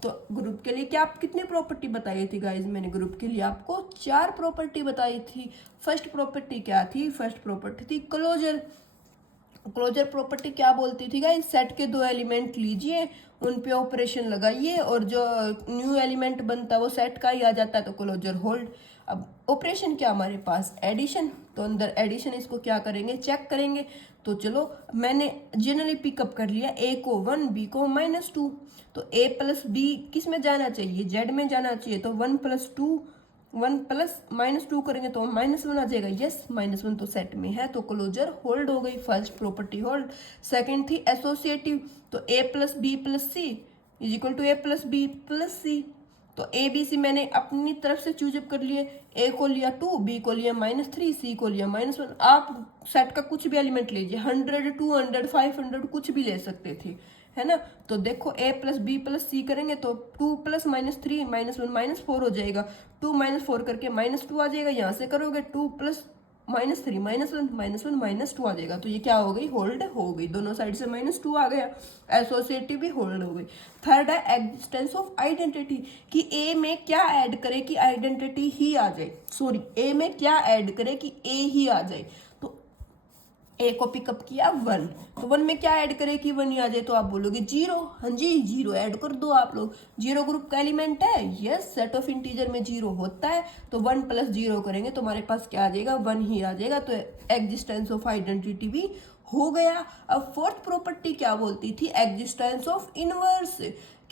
तो ग्रुप के लिए क्या आप कितनी प्रॉपर्टी बताई थी गाइज, मैंने ग्रुप के लिए आपको 4 प्रॉपर्टी बताई थी। फर्स्ट प्रॉपर्टी क्या थी, फर्स्ट प्रॉपर्टी थी क्लोजर। क्लोजर प्रॉपर्टी क्या बोलती थी गाइज, सेट के 2 एलिमेंट लीजिए, उन पे ऑपरेशन लगाइए और जो न्यू एलिमेंट बनता है वो सेट का ही आ जाता है, तो क्लोजर होल्ड। अब ऑपरेशन क्या हमारे पास, एडिशन, तो अंदर एडिशन इसको क्या करेंगे, चेक करेंगे। तो चलो मैंने जनरली पिकअप कर लिया, ए को 1 बी को -2। तो a प्लस बी किस में जाना चाहिए, जेड में जाना चाहिए। तो 1 प्लस 2, 1 प्लस -2 करेंगे तो -1 आ जाएगा। यस, -1 तो सेट में है तो क्लोजर होल्ड हो गई, फर्स्ट प्रॉपर्टी होल्ड। सेकंड थी एसोसिएटिव, तो a plus B plus C is equal to a plus B plus C. तो ए बी सी मैंने अपनी तरफ से चूजअप कर लिए, ए को लिया 2, बी को लिया -3, सी को लिया -1। आप सेट का कुछ भी एलिमेंट लीजिए, 100 200 500 कुछ भी ले सकते थे, है ना। तो देखो a प्लस बी प्लस सी करेंगे तो 2 प्लस -3 -1 -4 हो जाएगा। 2 -4 करके -2 आ जाएगा। यहाँ से करोगे 2 प्लस -3 -1 -2 आ जाएगा। तो ये क्या हो गई, होल्ड हो गई, दोनों साइड से -2 आ गया, एसोसिएटिव भी होल्ड हो गई। थर्ड है एग्जिस्टेंस ऑफ आइडेंटिटी, कि ए में क्या ऐड करे कि आइडेंटिटी ही आ जाए, सॉरी ए में क्या ऐड करे कि ए ही आ जाए। तो ए को पिकअप किया 1, तो 1 में क्या ऐड करे कि 1 ही आ जाए, तो आप बोलोगे 0। हाँ जी, 0 ऐड कर दो आप लोग। 0 ग्रुप का एलिमेंट है, यस, सेट ऑफ इंटीजर में 0 होता है। तो 1 प्लस 0 करेंगे तो हमारे पास क्या आ जाएगा, 1 ही आ जाएगा। तो एग्जिस्टेंस ऑफ आइडेंटिटी भी हो गया। अब फोर्थ प्रॉपर्टी क्या बोलती थी, एग्जिस्टेंस ऑफ इनवर्स,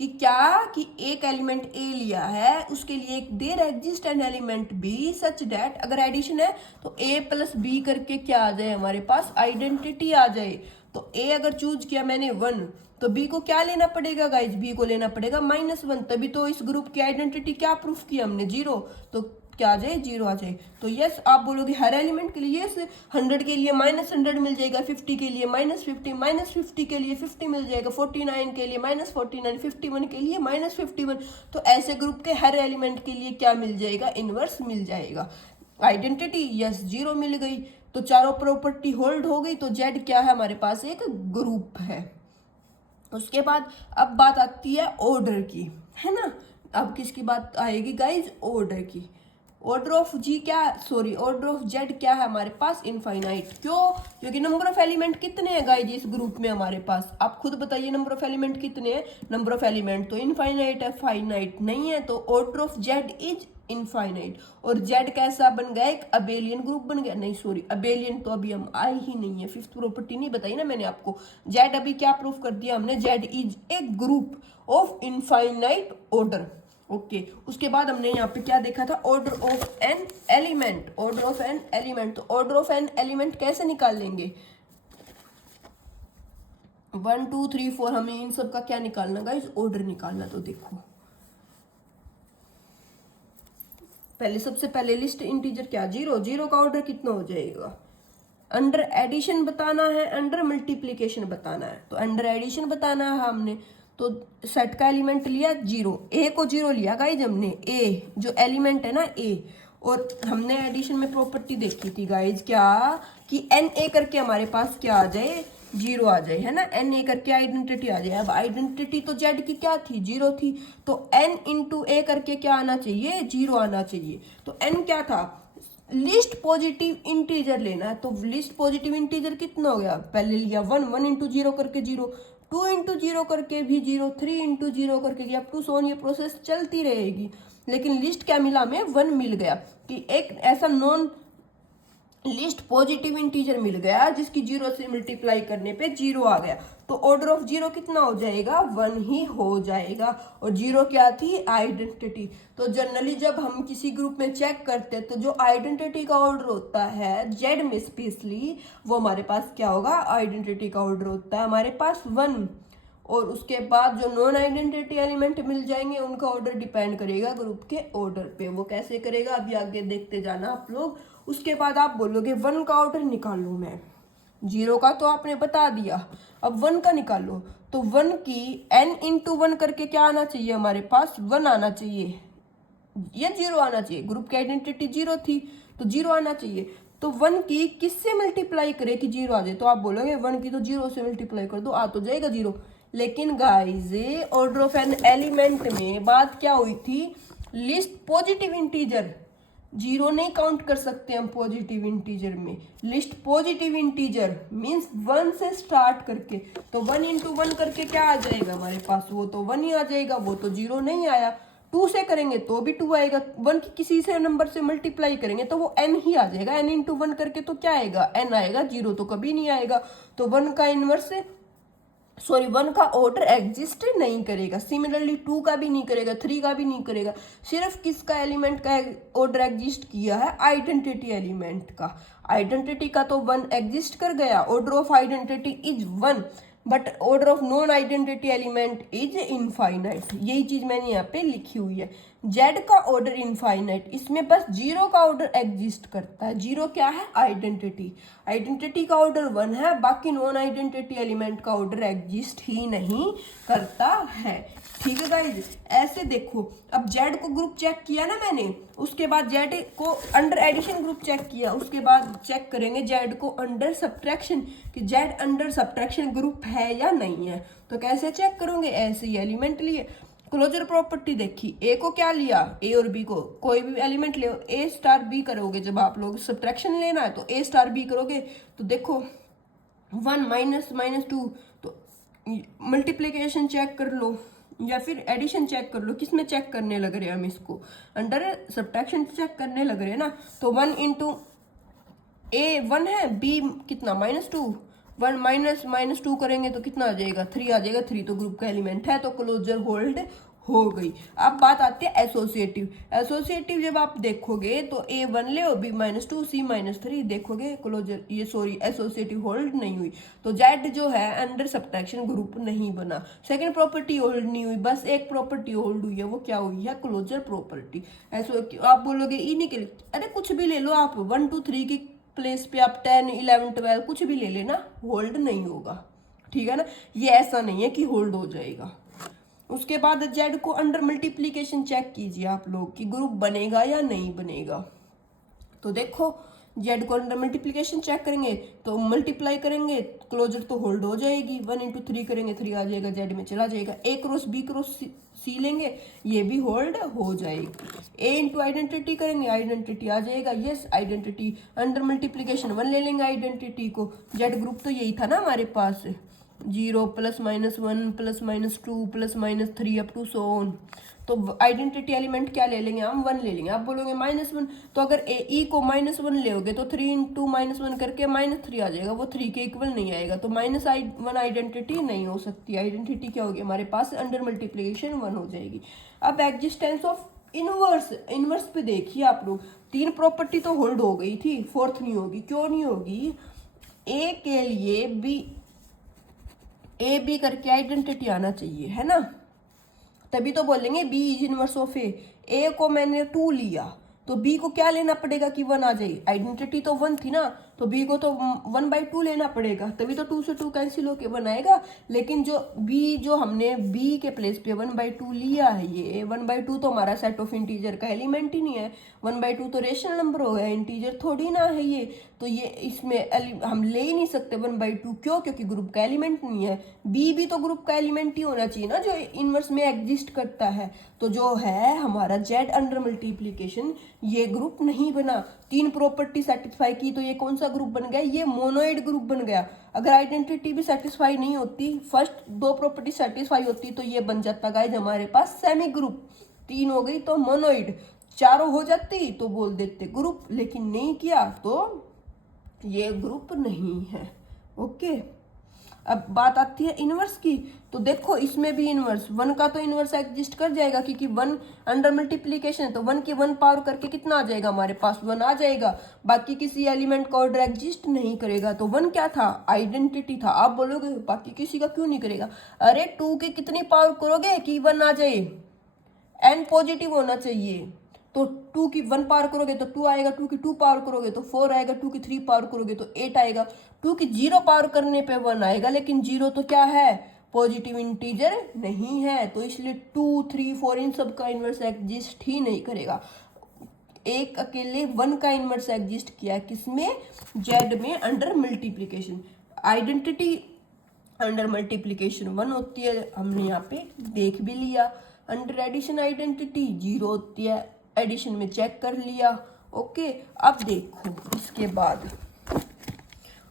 कि क्या कि एक एलिमेंट ए लिया है, उसके लिए एक there exist an element b such that, अगर एडिशन है तो ए प्लस बी करके क्या आ जाए हमारे पास, आइडेंटिटी आ जाए। तो ए अगर चूज किया मैंने 1, तो बी को क्या लेना पड़ेगा गाइज, बी को लेना पड़ेगा -1, तभी तो इस ग्रुप की आइडेंटिटी क्या प्रूफ की हमने, 0, तो क्या आ जाए, 0 आ जाए। तो यस आप बोलोगे हर एलिमेंट के लिए यस, 100 के लिए -100 मिल जाएगा, 50 के लिए -50, -50 के लिए 50 मिल जाएगा, 49 के लिए -49, 51 के लिए -51। तो ऐसे ग्रुप के हर एलिमेंट के लिए क्या मिल जाएगा, इनवर्स मिल जाएगा। आइडेंटिटी यस 0 मिल गई, तो चारों प्रॉपर्टी होल्ड हो गई, तो जेड क्या है हमारे पास, एक ग्रुप है। उसके बाद अब बात आती है ऑर्डर की, है ना। अब किसकी बात आएगी गाइज, ऑर्डर की। ऑर्डर ऑफ जी क्या, सॉरी ऑर्डर ऑफ जेड क्या है हमारे पास, इनफाइनाइट। क्यों, क्योंकि नंबर ऑफ एलिमेंट कितने हैं गाइज इस ग्रुप में हमारे पास, आप खुद बताइए नंबर ऑफ एलिमेंट कितने हैं, नंबर ऑफ एलिमेंट तो इनफाइनाइट है, फाइनाइट नहीं है, तो order of Z is infinite. और जेड कैसा बन गया, एक अबेलियन ग्रुप बन गया, नहीं सॉरी अबेलियन तो अभी हम आए ही नहीं है, फिफ्थ प्रॉपर्टी नहीं बताई ना मैंने आपको। जेड अभी क्या प्रूफ कर दिया हमने, Z is a group of infinite order. Okay उसके बाद हमने यहाँ पे क्या देखा था, order of an element, order of N element. तो ऑर्डर ऑफ एन एलिमेंट कैसे निकाल लेंगे, 1 2 3 4, हमें इन सब का क्या निकालना गाइस, ऑर्डर निकालना। तो देखो पहले सबसे पहले लिस्ट इंटीजर क्या, 0, 0 का ऑर्डर कितना हो जाएगा, अंडर एडिशन बताना है, अंडर मल्टीप्लीकेशन बताना है। तो अंडर एडिशन बताना है हमने, तो सेट का एलिमेंट लिया 0, ए को 0 लिया गाइज हमने, ए जो एलिमेंट है ना ए, और हमने एडिशन में प्रॉपर्टी देखी थी गाइज क्या, कि एन ए करके हमारे पास क्या आ जाए, 0 आ जाए, है ना, एन ए करके आइडेंटिटी आ जाए। अब आइडेंटिटी तो जेड की क्या थी, 0 थी, तो एन इंटू ए करके क्या आना चाहिए, 0 आना चाहिए। तो एन क्या था, लिस्ट पॉजिटिव इंटीजर लेना है, तो लिस्ट पॉजिटिव इंटीजर कितना हो गया, पहले लिया 1, 1 इंटू 0 करके 0, 2 इंटू 0 करके भी 0, 3 इंटू 0 करके, अप टू सोन ये प्रोसेस चलती रहेगी। लेकिन लिस्ट क्या मिला हमें, 1 मिल गया, कि एक ऐसा नॉन लिस्ट पॉजिटिव इंटीजर मिल गया जिसकी 0 से मल्टीप्लाई करने पे 0 आ गया। तो ऑर्डर ऑफ 0 कितना हो जाएगा, 1 ही हो जाएगा। और 0 क्या थी, आइडेंटिटी। तो जनरली जब हम किसी ग्रुप में चेक करते हैं तो जो आइडेंटिटी का ऑर्डर होता है जेड में स्पेशली, वो हमारे पास क्या होगा, आइडेंटिटी का ऑर्डर होता है हमारे पास 1। और उसके बाद जो नॉन आइडेंटिटी एलिमेंट मिल जाएंगे उनका ऑर्डर डिपेंड करेगा ग्रुप के ऑर्डर पे। वो कैसे करेगा अभी आगे देखते जाना आप लोग। उसके बाद आप बोलोगे 1 का ऑर्डर निकालो, मैं 0 का तो आपने बता दिया, अब 1 का निकालो। तो 1 की n इंटू 1 करके क्या आना चाहिए हमारे पास, 1 आना चाहिए या 0 आना चाहिए, ग्रुप की आइडेंटिटी 0 थी तो 0 आना चाहिए। तो 1 की किससे मल्टीप्लाई करे कि 0 आ जाए, तो आप बोलोगे 1 की तो 0 से मल्टीप्लाई कर दो, आ तो जाएगा 0। लेकिन guys order of an element में बात क्या हुई थी, लिस्ट पॉजिटिव इंटीजर 0 नहीं काउंट कर सकते हम पॉजिटिव इंटीजर में। लिस्ट पॉजिटिव इंटीजर मींस 1 से स्टार्ट करके, तो 1 इंटू 1 करके क्या आ जाएगा हमारे पास, वो तो 1 ही आ जाएगा, वो तो 0 नहीं आया। 2 से करेंगे तो भी 2 आएगा, 1 की किसी से नंबर से मल्टीप्लाई करेंगे तो वो n ही आ जाएगा, n इंटू 1 करके तो क्या आएगा, n आएगा, 0 तो कभी नहीं आएगा। तो 1 का इनवर्स 1 का ऑर्डर एग्जिस्ट नहीं करेगा। सिमिलरली 2 का भी नहीं करेगा, 3 का भी नहीं करेगा। सिर्फ किसका एलिमेंट का ऑर्डर एग्जिस्ट किया है, आइडेंटिटी एलिमेंट का। आइडेंटिटी का तो 1 एग्जिस्ट कर गया, order of identity is 1, but order of non identity element is infinite. यही चीज मैंने यहाँ पे लिखी हुई है। जेड का ऑर्डर इनफाइनाइट, इसमें बस 0 का ऑर्डर एग्जिस्ट करता है। 0 क्या है, आइडेंटिटी। आइडेंटिटी का ऑर्डर 1 है, बाकी नॉन आइडेंटिटी एलिमेंट का ऑर्डर एग्जिस्ट ही नहीं करता है। ठीक है गाइज, ऐसे देखो। अब जेड को ग्रुप चेक किया ना मैंने, उसके बाद जेड को अंडर एडिशन ग्रुप चेक किया, उसके बाद चेक करेंगे जेड को अंडर सब्ट्रैक्शन, कि जेड अंडर सब्ट्रैक्शन ग्रुप है या नहीं है। तो कैसे चेक करोगे, ऐसे ही एलिमेंट लिए, क्लोजर प्रॉपर्टी देखी, ए को क्या लिया, ए और बी को, कोई भी एलिमेंट ले, ए स्टार बी करोगे। जब आप लोग सब्ट्रैक्शन लेना है तो ए स्टार बी करोगे, तो देखो 1 -2, तो मल्टीप्लीकेशन चेक कर लो या फिर एडिशन चेक कर लो। किस में चेक करने लग रहे हैं हम इसको, अंडर सब्ट्रैक्शन चेक करने लग रहे हैं ना। तो 1 इंटू ए 1 है, बी कितना -2, वन माइनस माइनस टू करेंगे तो कितना आ जाएगा, 3 आ जाएगा। 3 तो ग्रुप का एलिमेंट है, तो क्लोजर होल्ड हो गई। अब बात आती है एसोसिएटिव। एसोसिएटिव जब आप देखोगे तो A1 ले और B-2 C-3 देखोगे क्लोजर, ये सॉरी एसोसिएटिव होल्ड नहीं हुई, तो जेड जो है अंडर सब्ट्रैक्शन ग्रुप नहीं बना। सेकंड प्रॉपर्टी होल्ड नहीं हुई, बस एक प्रॉपर्टी होल्ड हुई है, वो क्या हुई है, क्लोजर प्रॉपर्टी। ऐसो आप बोलोगे ई नहीं के, अरे कुछ भी ले लो आप, 1 2 3 की प्लेस पे आप 10 11 12 कुछ भी ले लेना, होल्ड नहीं होगा, ठीक है ना। ये ऐसा नहीं है कि होल्ड हो जाएगा। उसके बाद जेड को अंडर मल्टीप्लीकेशन चेक कीजिए आप लोग कि ग्रुप बनेगा या नहीं बनेगा। तो देखो जेड को अंडर मल्टीप्लीकेशन चेक करेंगे तो मल्टीप्लाई करेंगे, क्लोजर तो होल्ड हो जाएगी। 1 इंटू 3 करेंगे, 3 आ जाएगा, जेड में चला जाएगा। ए क्रॉस बी क्रॉस सी लेंगे, ये भी होल्ड हो जाएगी। ए इंटू आइडेंटिटी करेंगे, आइडेंटिटी आ जाएगा, यस आइडेंटिटी। अंडर मल्टीप्लीकेशन 1 ले लेंगे आइडेंटिटी को, जेड ग्रुप तो यही था ना हमारे पास, 0 +-1 +-2 +-3 अप टू सो ऑन। तो आइडेंटिटी एलिमेंट क्या ले लेंगे हम, 1 ले लेंगे। आप बोलोगे -1, तो अगर ई को -1 लोगे तो 3 इंटू -1 करके -3 आ जाएगा, वो 3 के इक्वल नहीं आएगा, तो -1 आइडेंटिटी नहीं हो सकती। आइडेंटिटी क्या होगी हमारे पास, अंडर मल्टीप्लीकेशन 1 हो जाएगी। अब एग्जिस्टेंस ऑफ इनवर्स, इनवर्स पे देखिए आप लोग, 3 प्रॉपर्टी तो होल्ड हो गई थी, 4th नहीं होगी। क्यों नहीं होगी, ए के लिए बी करके आइडेंटिटी आना चाहिए, है ना, तभी तो बोलेंगे बी इज इनवर्स ऑफ ए को मैंने 2 लिया तो बी को क्या लेना पड़ेगा कि 1 आ जाए, आइडेंटिटी तो 1 थी ना, तो बी को तो 1/2 लेना पड़ेगा, तभी तो 2 से 2 कैंसिल होके 1 आएगा। लेकिन जो बी, जो हमने बी के प्लेस पे 1/2 लिया है, ये 1/2 तो हमारा सेट ऑफ इंटीजर का एलिमेंट ही नहीं है, 1/2 तो रेशनल नंबर हो गया, इंटीजर थोड़ी ना है ये, तो ये इसमें हम ले ही नहीं सकते 1/2। क्यों, क्योंकि ग्रुप का एलिमेंट नहीं है। बी भी तो ग्रुप का एलिमेंट ही होना चाहिए ना, जो इनवर्स में एग्जिस्ट करता है। तो जो है हमारा जेड अंडर मल्टीप्लीकेशन, ये ग्रुप नहीं बना। 3 प्रॉपर्टी सेटिस्फाई की तो ये कौन सा ग्रुप बन गया, ये मोनोइड ग्रुप बन गया। अगर आइडेंटिटी भी सेटिस्फाई नहीं होती, फर्स्ट 2 प्रॉपर्टी सेटिस्फाई होती, तो ये बन जाता गाइस हमारे पास सेमी ग्रुप। 3 हो गई तो मोनोइड, 4 हो जाती तो बोल देते ग्रुप, लेकिन नहीं किया तो ये ग्रुप नहीं है। ओके, अब बात आती है इनवर्स की। तो देखो इसमें भी इनवर्स, 1 का तो इनवर्स एग्जिस्ट कर जाएगा, क्योंकि 1 अंडर मल्टीप्लीकेशन है, तो 1 की 1 पावर करके कितना आ जाएगा हमारे पास, 1 आ जाएगा। बाकी किसी एलिमेंट का ऑर्डर एग्जिस्ट नहीं करेगा, तो 1 क्या था, आइडेंटिटी था। आप बोलोगे बाकी किसी का क्यों नहीं करेगा, अरे 2 की कितनी पावर करोगे कि 1 आ जाए, n पॉजिटिव होना चाहिए। तो 2 की 1 पावर करोगे तो 2 आएगा, 2 की 2 पावर करोगे तो 4 आएगा, 2 की 3 पावर करोगे तो 8 आएगा, 2 की 0 पावर करने पे 1 आएगा। लेकिन 0 तो क्या है, पॉजिटिव इंटीजर नहीं है, तो इसलिए 2 3 4 इन सब का इनवर्स एग्जिस्ट ही नहीं करेगा। एक अकेले 1 का इनवर्स एग्जिस्ट किया है, किसमें, जेड में under multiplication. Identity under multiplication 1 होती है, हमने यहाँ पे देख भी लिया। अंडर एडिशन आइडेंटिटी 0 होती है, एडिशन में चेक कर लिया। ओके, अब देखो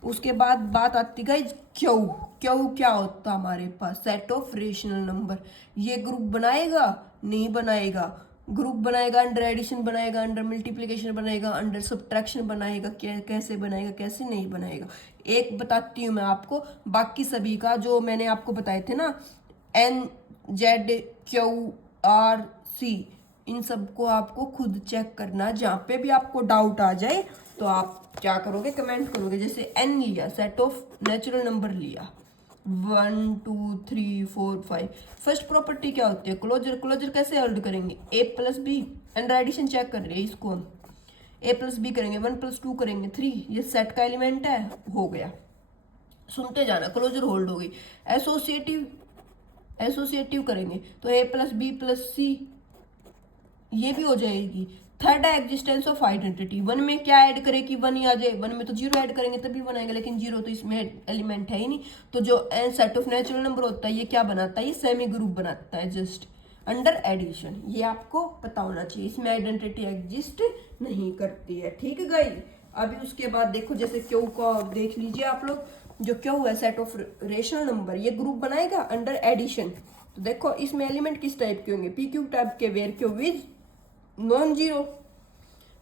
उसके बाद बात आती है क्यू। क्यू क्या होता है हमारे पास, सेट ऑफ रेशनल नंबर। ये ग्रुप बनाएगा नहीं बनाएगा, ग्रुप बनाएगा, अंडर एडिशन बनाएगा, अंडर मल्टीप्लिकेशन बनाएगा, अंडर सब्ट्रैक्शन बनाएगा, कैसे बनाएगा, कैसे नहीं बनाएगा। एक बताती हूँ मैं आपको, बाकी सभी का जो मैंने आपको बताए थे ना, N Z Q R C, इन सबको आपको खुद चेक करना। जहाँ पे भी आपको डाउट आ जाए तो आप क्या करोगे, कमेंट करोगे। जैसे एन लिया, सेट ऑफ नेचुरल नंबर लिया, 1 2 3 4 5। फर्स्ट प्रॉपर्टी क्या होती है, क्लोजर। क्लोजर कैसे होल्ड करेंगे, A plus B, under addition check कर रहे हैं इसको हम, ए प्लस बी करेंगे, 1 + 2 करेंगे 3, ये सेट का एलिमेंट है, हो गया। सुनते जाना, क्लोजर होल्ड हो गई। एसोसिएटिव करेंगे तो ए प्लस बी प्लस सी, ये भी हो जाएगी। थर्ड है एग्जिस्टेंस ऑफ आइडेंटिटी। 1 में क्या ऐड करें कि 1 ही आ जाए, 1 में तो 0 ऐड करेंगे तभी 1 आएगा, लेकिन 0 तो इसमें एलिमेंट है ही नहीं। तो जो सेट ऑफ नेचुरल नंबर होता है ये क्या बनाता है, ये सेमी ग्रुप बनाता है जस्ट अंडर एडिशन। ये आपको पता होना चाहिए, इसमें आइडेंटिटी एग्जिस्ट नहीं करती है, ठीक है गाइस। अभी उसके बाद देखो, जैसे क्यू को देख लीजिए आप लोग, जो क्यू है सेट ऑफ रेशनल नंबर, ये ग्रुप बनाएगा अंडर एडिशन। तो देखो इसमें एलिमेंट किस टाइप के होंगे, पी क्यू टाइप के, where Q is non zero.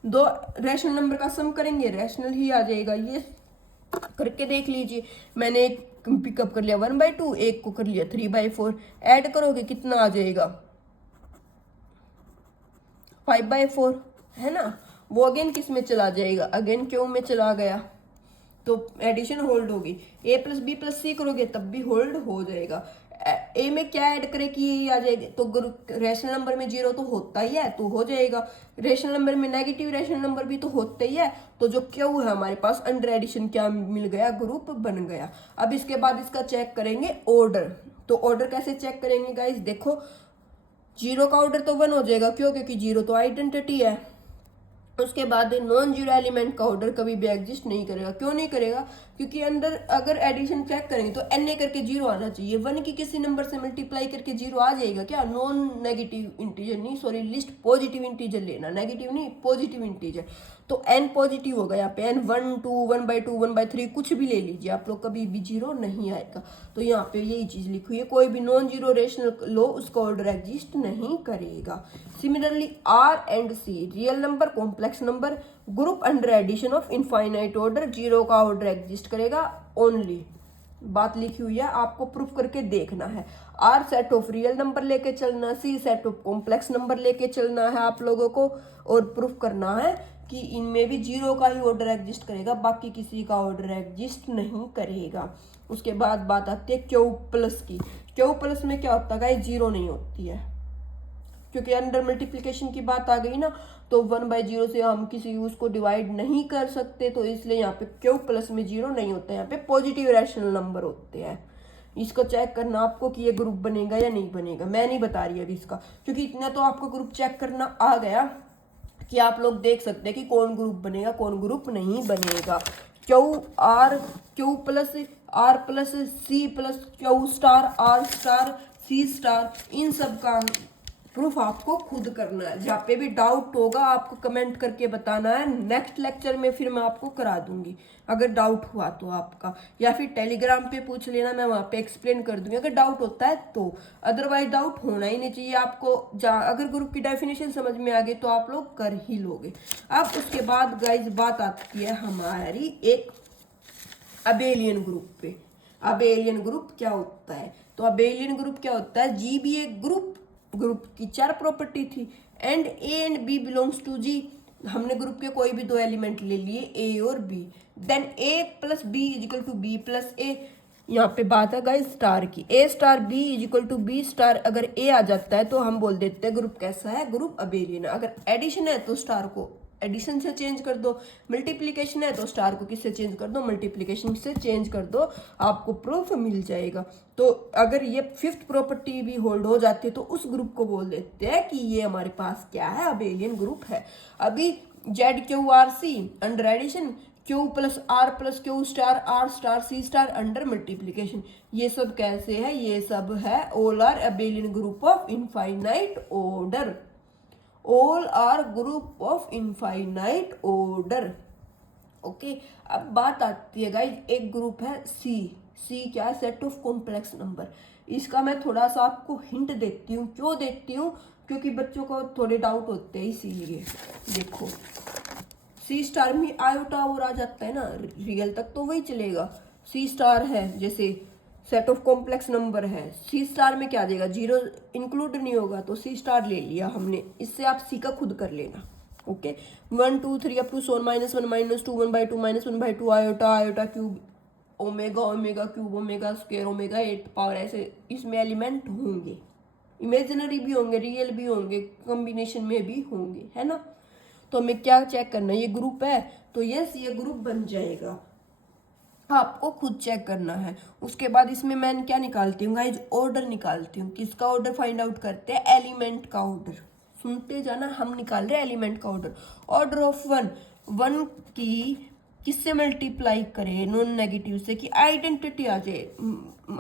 2 rational number का सम करेंगे, रैशनल ही आ जाएगा, ये करके देख लीजिए। मैंने एक पिकअप कर लिया 1/2, एक को कर लिया 3/4, ऐड करोगे कितना आ जाएगा 5/4, है ना। वो अगेन किस में चला जाएगा, अगेन क्यू में चला गया, तो एडिशन होल्ड होगी। ए प्लस बी प्लस सी करोगे तब भी होल्ड हो जाएगा। ए में क्या ऐड करे कि ये आ जाएगा, तो रेशनल नंबर में जीरो तो होता ही है तो हो जाएगा, रेशनल नंबर में नेगेटिव रेशनल नंबर भी तो होते ही है, तो जो क्यू है हमारे पास अंडर एडिशन क्या मिल गया, ग्रुप बन गया। अब इसके बाद इसका चेक करेंगे ऑर्डर। तो ऑर्डर कैसे चेक करेंगे गाइस, देखो जीरो का ऑर्डर तो 1 हो जाएगा, क्यों, क्योंकि जीरो तो आइडेंटिटी है। उसके बाद नॉन जीरो एलिमेंट का ऑर्डर कभी भी एग्जिस्ट नहीं करेगा, क्यों नहीं करेगा, क्योंकि अंदर अगर एडिशन चेक करेंगे तो एन ए करके जीरो आना चाहिए, 1 की किसी नंबर से मल्टीप्लाई करके जीरो आ जाएगा क्या, नॉन नेगेटिव इंटीजर नहीं, सॉरी लिस्ट पॉजिटिव इंटीजर लेना, नेगेटिव नहीं पॉजिटिव इंटीजर। तो एन पॉजिटिव होगा यहाँ पे, एन 1 2 1/2 1/3 कुछ भी ले लीजिए आप लोग, कभी भी जीरो नहीं आएगा। तो यहाँ पे यही चीज लिखी हुई है, कोई भी नॉन जीरो रेशनल लो उसका ऑर्डर एग्जिस्ट नहीं करेगा। Similarly R and C real number complex number group under addition of infinite order, zero का ऑर्डर एग्जिस्ट करेगा ओनली। बात लिखी हुई है, आपको प्रूफ करके देखना है। R set of real number लेके चलना, C set of complex number लेके चलना है आप लोगों को, और प्रूफ करना है कि इनमें भी जीरो का ही ऑर्डर एग्जिस्ट करेगा, बाकी किसी का ऑर्डर एग्जिस्ट नहीं करेगा। उसके बाद बात आती है क्यू प्लस की। क्यू प्लस में क्या होता है, जीरो नहीं होती है, क्योंकि अंडर मल्टीप्लिकेशन की बात आ गई ना, तो 1/0 से हम किसी उसको डिवाइड नहीं कर सकते, तो इसलिए यहाँ पे क्यू प्लस में जीरो नहीं होता है, यहाँ पे पॉजिटिव रैशनल नंबर होते हैं। इसको चेक करना आपको कि ये ग्रुप बनेगा या नहीं बनेगा, मैं नहीं बता रही अभी इसका, क्योंकि इतना तो आपको ग्रुप चेक करना आ गया कि आप लोग देख सकते हैं कि कौन ग्रुप बनेगा कौन ग्रुप नहीं बनेगा। Q plus C plus Q star R star C star, इन सब का प्रूफ आपको खुद करना है। जहाँ पे भी डाउट होगा आपको कमेंट करके बताना है, नेक्स्ट लेक्चर में फिर मैं आपको करा दूंगी अगर डाउट हुआ तो आपका, या फिर टेलीग्राम पे पूछ लेना, मैं वहाँ पे एक्सप्लेन कर दूंगी अगर डाउट होता है तो। अदरवाइज डाउट होना ही नहीं चाहिए आपको। अगर ग्रुप की डेफिनेशन समझ में आ गई तो आप लोग कर ही लोगे। अब उसके बाद गाइज बात आती है हमारी एक अबेलियन ग्रुप पे। अबेलियन ग्रुप क्या होता है, तो अबेलियन ग्रुप क्या होता है, जी भी एक ग्रुप की 4 प्रॉपर्टी थी, and A and B belongs to G. हमने ग्रुप के कोई भी 2 एलिमेंट ले लिए ए और B, then A plus B is equal to B plus A. यहाँ पे बात है गाइस स्टार की, A star B is equal to B star, अगर ए आ जाता है तो हम बोल देते हैं ग्रुप कैसा है, ग्रुप अबेलियन है। अगर एडिशन है तो स्टार को एडिशन से चेंज कर दो, मल्टीप्लिकेशन है तो स्टार को किससे चेंज कर दो, मल्टीप्लिकेशन से चेंज कर दो, आपको प्रूफ मिल जाएगा। तो अगर ये 5th प्रॉपर्टी भी होल्ड हो जाती है तो उस ग्रुप को बोल देते हैं कि ये हमारे पास क्या है, अबेलियन ग्रुप है। अभी Z Q R C under addition, Q plus Q star R star C star under multiplication, ये सब कैसे है, ये सब है all are abelian group of infinite order, all are group of infinite order. Okay, अब बात आती है गाइज एक ग्रुप है सी क्या है, सेट ऑफ कॉम्प्लेक्स नंबर। इसका मैं थोड़ा सा आपको हिंट देती हूँ, क्यों देती हूँ, क्योंकि बच्चों को थोड़े डाउट होते हैं इसीलिए। देखो सी स्टार में आयोटा और आ जाता है ना, रियल तक तो वही चलेगा। सी स्टार है जैसे सेट ऑफ कॉम्प्लेक्स नंबर है, सी स्टार में क्या आ जाएगा, जीरो इंक्लूड नहीं होगा, तो सी स्टार ले लिया हमने। इससे आप सी का खुद कर लेना। Okay, 1 2 3 up to so on -1 -2 1/2 -1/2 iota cube omega cube omega square omega 8 power, ऐसे इसमें एलिमेंट होंगे, इमेजिनरी भी होंगे रियल भी होंगे, कॉम्बिनेशन में भी होंगे, है ना। तो हमें क्या चेक करना है, ये ग्रुप है तो यस ये ग्रुप बन जाएगा, आपको खुद चेक करना है। उसके बाद इसमें मैं क्या निकालती हूँ गाइज, ऑर्डर निकालती हूँ। किसका ऑर्डर फाइंड आउट करते हैं, एलिमेंट का ऑर्डर। सुनते जाना, हम निकाल रहे हैं एलिमेंट का ऑर्डर। ऑर्डर ऑफ 1 की किससे मल्टीप्लाई करे, नॉन नेगेटिव से, कि आइडेंटिटी आ जाए।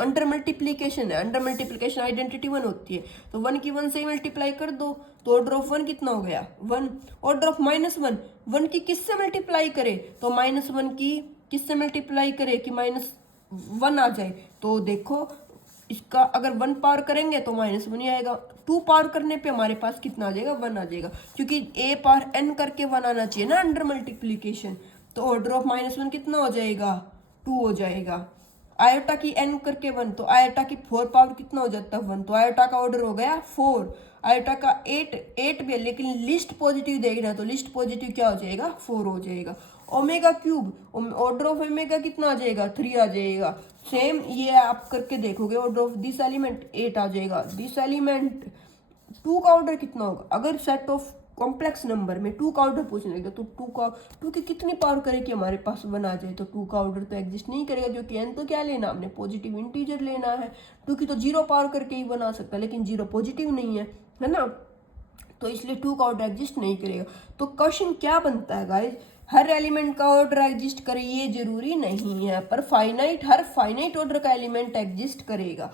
अंडर मल्टीप्लीकेशन है, अंडर मल्टीप्लीकेशन आइडेंटिटी 1 होती है, तो 1 की 1 से ही मल्टीप्लाई कर दो, तो ऑर्डर ऑफ 1 कितना हो गया 1। ऑर्डर ऑफ -1 की किससे मल्टीप्लाई करे, तो -1 की किससे मल्टीप्लाई करे कि -1 आ जाए, तो देखो इसका अगर 1 पावर करेंगे तो -1 ही आएगा, 2 पावर करने पे हमारे पास कितना आ जाएगा 1 आ जाएगा, क्योंकि a पावर n करके 1 आना चाहिए ना अंडर मल्टीप्लीकेशन। तो ऑर्डर ऑफ -1 कितना हो जाएगा 2 हो जाएगा। आयोटा की n करके 1, तो आयोटा की 4 पावर कितना हो जाता है 1, तो आयोटा का ऑर्डर हो गया 4। आयोटा का 8 भी है, लेकिन लिस्ट पॉजिटिव देखना है तो लिस्ट पॉजिटिव क्या हो जाएगा 4 हो जाएगा। Omega cube, order of omega कितना आ जाएगा 3 आ जाएगा। सेम ये आप करके देखोगे, ऑर्डर ऑफ दिस एलिमेंट 8 आ जाएगा। दिस एलिमेंट 2 का ऑर्डर कितना होगा, अगर सेट ऑफ कॉम्प्लेक्स नंबर में 2 का ऑर्डर पूछने लगे तो 2 की कितनी पावर करे कि हमारे पास 1 आ जाए, तो 2 का ऑर्डर तो एग्जिस्ट नहीं करेगा, क्योंकि n तो क्या लेना हमने पॉजिटिव इंटीजर लेना है। 2 की तो 0 पावर करके ही बना सकता है, लेकिन 0 पॉजिटिव नहीं है ना, तो इसलिए 2 का ऑर्डर एग्जिस्ट नहीं करेगा। तो क्वेश्चन क्या बनता है गाइज, हर एलिमेंट का ऑर्डर एग्जिस्ट करे ये जरूरी नहीं है, पर हर फाइनाइट ऑर्डर का एलिमेंट एग्जिस्ट करेगा।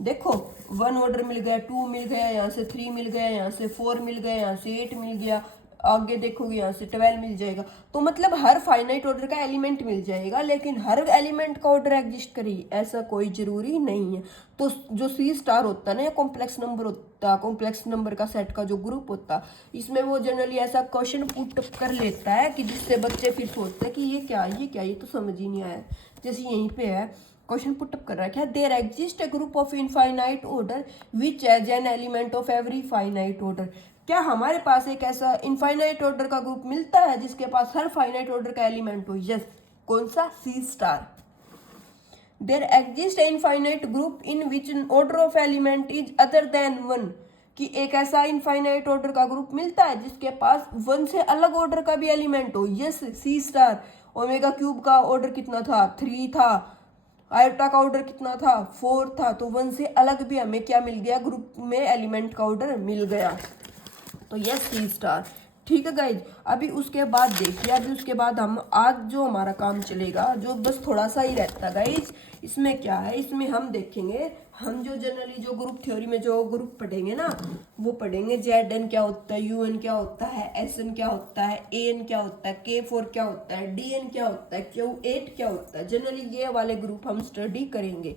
देखो 1 ऑर्डर मिल गया, 2 मिल गया, यहाँ से 3 मिल गया, यहाँ से 4 मिल गया, यहाँ से 8 मिल गया, आगे देखोगे यहाँ से 12 मिल जाएगा। तो मतलब हर फाइनाइट ऑर्डर का एलिमेंट मिल जाएगा, लेकिन हर एलिमेंट का ऑर्डर एग्जिस्ट करे ऐसा कोई जरूरी नहीं है। तो जो सी स्टार होता है ना, या कॉम्प्लेक्स नंबर होता, कॉम्प्लेक्स नंबर का सेट का जो ग्रुप होता, इसमें वो जनरली ऐसा क्वेश्चन पुट कर लेता है कि जिससे बच्चे फिर सोचते हैं कि ये तो समझ ही नहीं आया। जैसे यहीं पे है क्वेश्चन पुटअप कर रखा है, there exist a group of infinite order which has an element of every finite order. क्या हमारे पास एक ऐसा इनफाइनाइट ऑर्डर का ग्रुप मिलता है जिसके पास हर फाइनाइट ऑर्डर का एलिमेंट हो? यस। कौन सा? C star. There exist infinite group in which order of element is other than 1, कि एक ऐसा इनफाइनाइट ऑर्डर का ग्रुप मिलता है जिसके पास 1 से अलग ऑर्डर का भी एलिमेंट हो। यस, सी स्टार। ओमेगा क्यूब का ऑर्डर कितना था 3 था, आयोटा का ऑर्डर कितना था 4 था, तो 1 से अलग भी हमें क्या मिल गया, ग्रुप में एलिमेंट का ऑर्डर मिल गया। तो यस, सी स्टार। ठीक है गाइज, अभी उसके बाद देखिए, अभी उसके बाद हम आज जो हमारा काम चलेगा, जो बस थोड़ा सा ही रहता है गाइज, इसमें क्या है, इसमें हम देखेंगे, हम जो जनरली जो ग्रुप थ्योरी में जो ग्रुप पढ़ेंगे ना, वो पढ़ेंगे जेड एन क्या होता है, यू एन क्या होता है, एस एन क्या होता है, ए एन क्या होता है, के 4 क्या होता है, डी एन क्या होता है, क्यू 8 क्या होता है। जनरली ये वाले ग्रुप हम स्टडी करेंगे।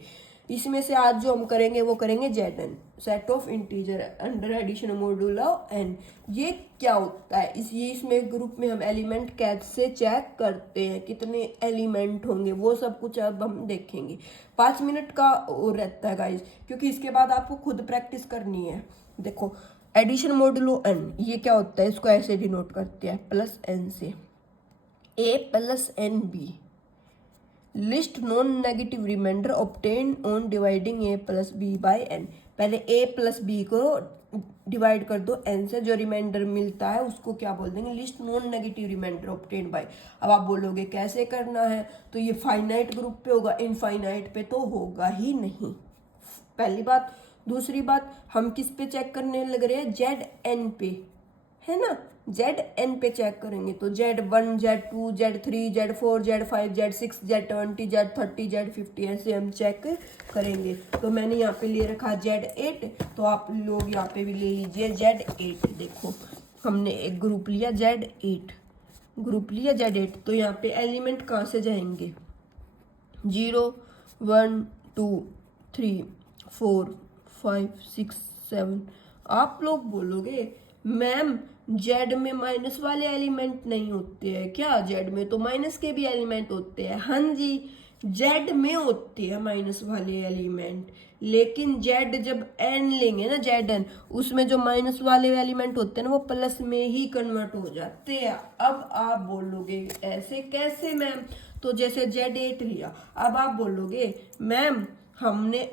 इसमें से आज जो हम करेंगे वो करेंगे Z n, set of integer under addition modulo n. ये क्या होता है, इसमें ग्रुप में हम एलिमेंट कैसे चेक करते हैं, कितने एलिमेंट होंगे, वो सब कुछ अब हम देखेंगे। 5 मिनट का वो रहता है गाइज, क्योंकि इसके बाद आपको खुद प्रैक्टिस करनी है। देखो एडिशन मॉड्यूलो एन, ये क्या होता है, इसको ऐसे डिनोट करते हैं प्लस एन से, A plus N B, least non negative remainder obtain on dividing A plus B by N. पहले ए प्लस बी को डिवाइड कर दो एन से, जो रिमाइंडर मिलता है उसको क्या बोल देंगे, least non negative remainder obtain by. अब आप बोलोगे कैसे करना है, तो ये फाइनाइट ग्रुप पे होगा, इनफाइनाइट पे तो होगा ही नहीं, पहली बात। दूसरी बात, हम किस पे चेक करने लग रहे हैं, जेड एन पे, है ना, जेड एन पे चेक करेंगे। तो Z1, Z2, Z3, Z4, Z5, Z6, Z20, Z30, Z50 ऐसे हम चेक करेंगे। तो मैंने यहाँ पे ले रखा Z8, तो आप लोग यहाँ पे भी ले लीजिए Z8। देखो हमने एक ग्रुप लिया Z8, ग्रुप लिया Z8, तो यहाँ पे एलिमेंट कहाँ से जाएंगे, 0 1 2 3 4 5 6 7। आप लोग बोलोगे मैम जेड में माइनस वाले एलिमेंट नहीं होते हैं क्या, जेड में तो माइनस के भी एलिमेंट होते हैं। हाँ जी, जेड में होते हैं माइनस वाले एलिमेंट, लेकिन जेड जब एन लेंगे ना, जेड एन, उसमें जो माइनस वाले एलिमेंट होते हैं ना, वो प्लस में ही कन्वर्ट हो जाते हैं। अब आप बोलोगे ऐसे कैसे मैम, तो जैसे Z8 लिया, अब आप बोलोगे मैम हमने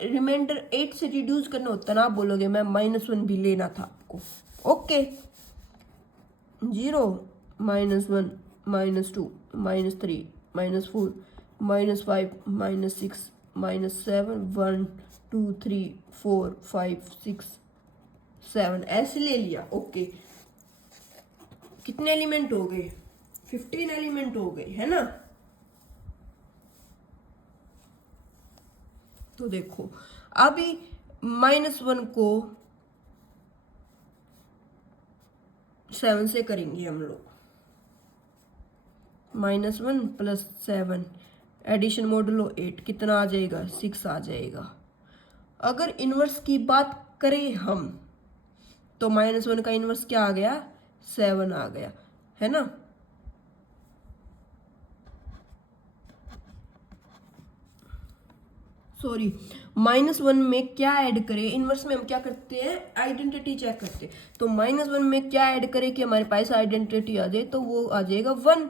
रिमाइंडर 8 से रिड्यूस करना होता है ना, आप बोलोगे मैम -1 भी लेना था आपको। ओके, 0 -1 -2 -3 -4 -5 -6 -7 1 2 3 4 5 6 7 ऐसे ले लिया। ओके, कितने एलिमेंट हो गए, 15 एलिमेंट हो गए, है ना। तो देखो अभी -1 को 7 से करेंगे हम लोग, -1 + 7 एडिशन मॉडुलो 8 कितना आ जाएगा, 6 आ जाएगा। अगर इन्वर्स की बात करें हम, तो -1 का इन्वर्स क्या आ गया, 7 आ गया, है ना। सॉरी, -1 में क्या ऐड करें, इनवर्स में हम क्या करते हैं, आइडेंटिटी चेक करते हैं। तो -1 में क्या ऐड करें कि हमारे पास आइडेंटिटी आ जाए, तो वो आ जाएगा 1।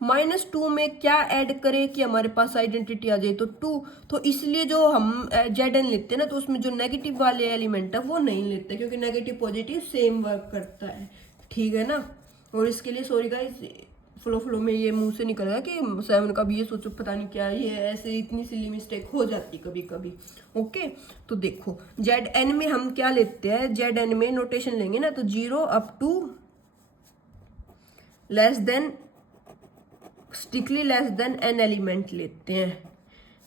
-2 में क्या ऐड करें कि हमारे पास आइडेंटिटी आ जाए, तो 2। तो इसलिए जो हम जेड एन लेते हैं ना, तो उसमें जो नेगेटिव वाले एलिमेंट है वो नहीं लेते, क्योंकि नेगेटिव पॉजिटिव सेम वर्क करता है, ठीक है ना। और इसके लिए सॉरी गाइस, फ्लो में ये मुंह से निकल गया कि 7 का भी, ये सोचो पता नहीं क्या है, ये ऐसे इतनी सिली मिस्टेक हो जाती कभी कभी। ओके, तो देखो जेड एन में हम क्या लेते हैं, जेड एन में नोटेशन लेंगे ना, तो 0 up to less than, strictly less than n element लेते हैं।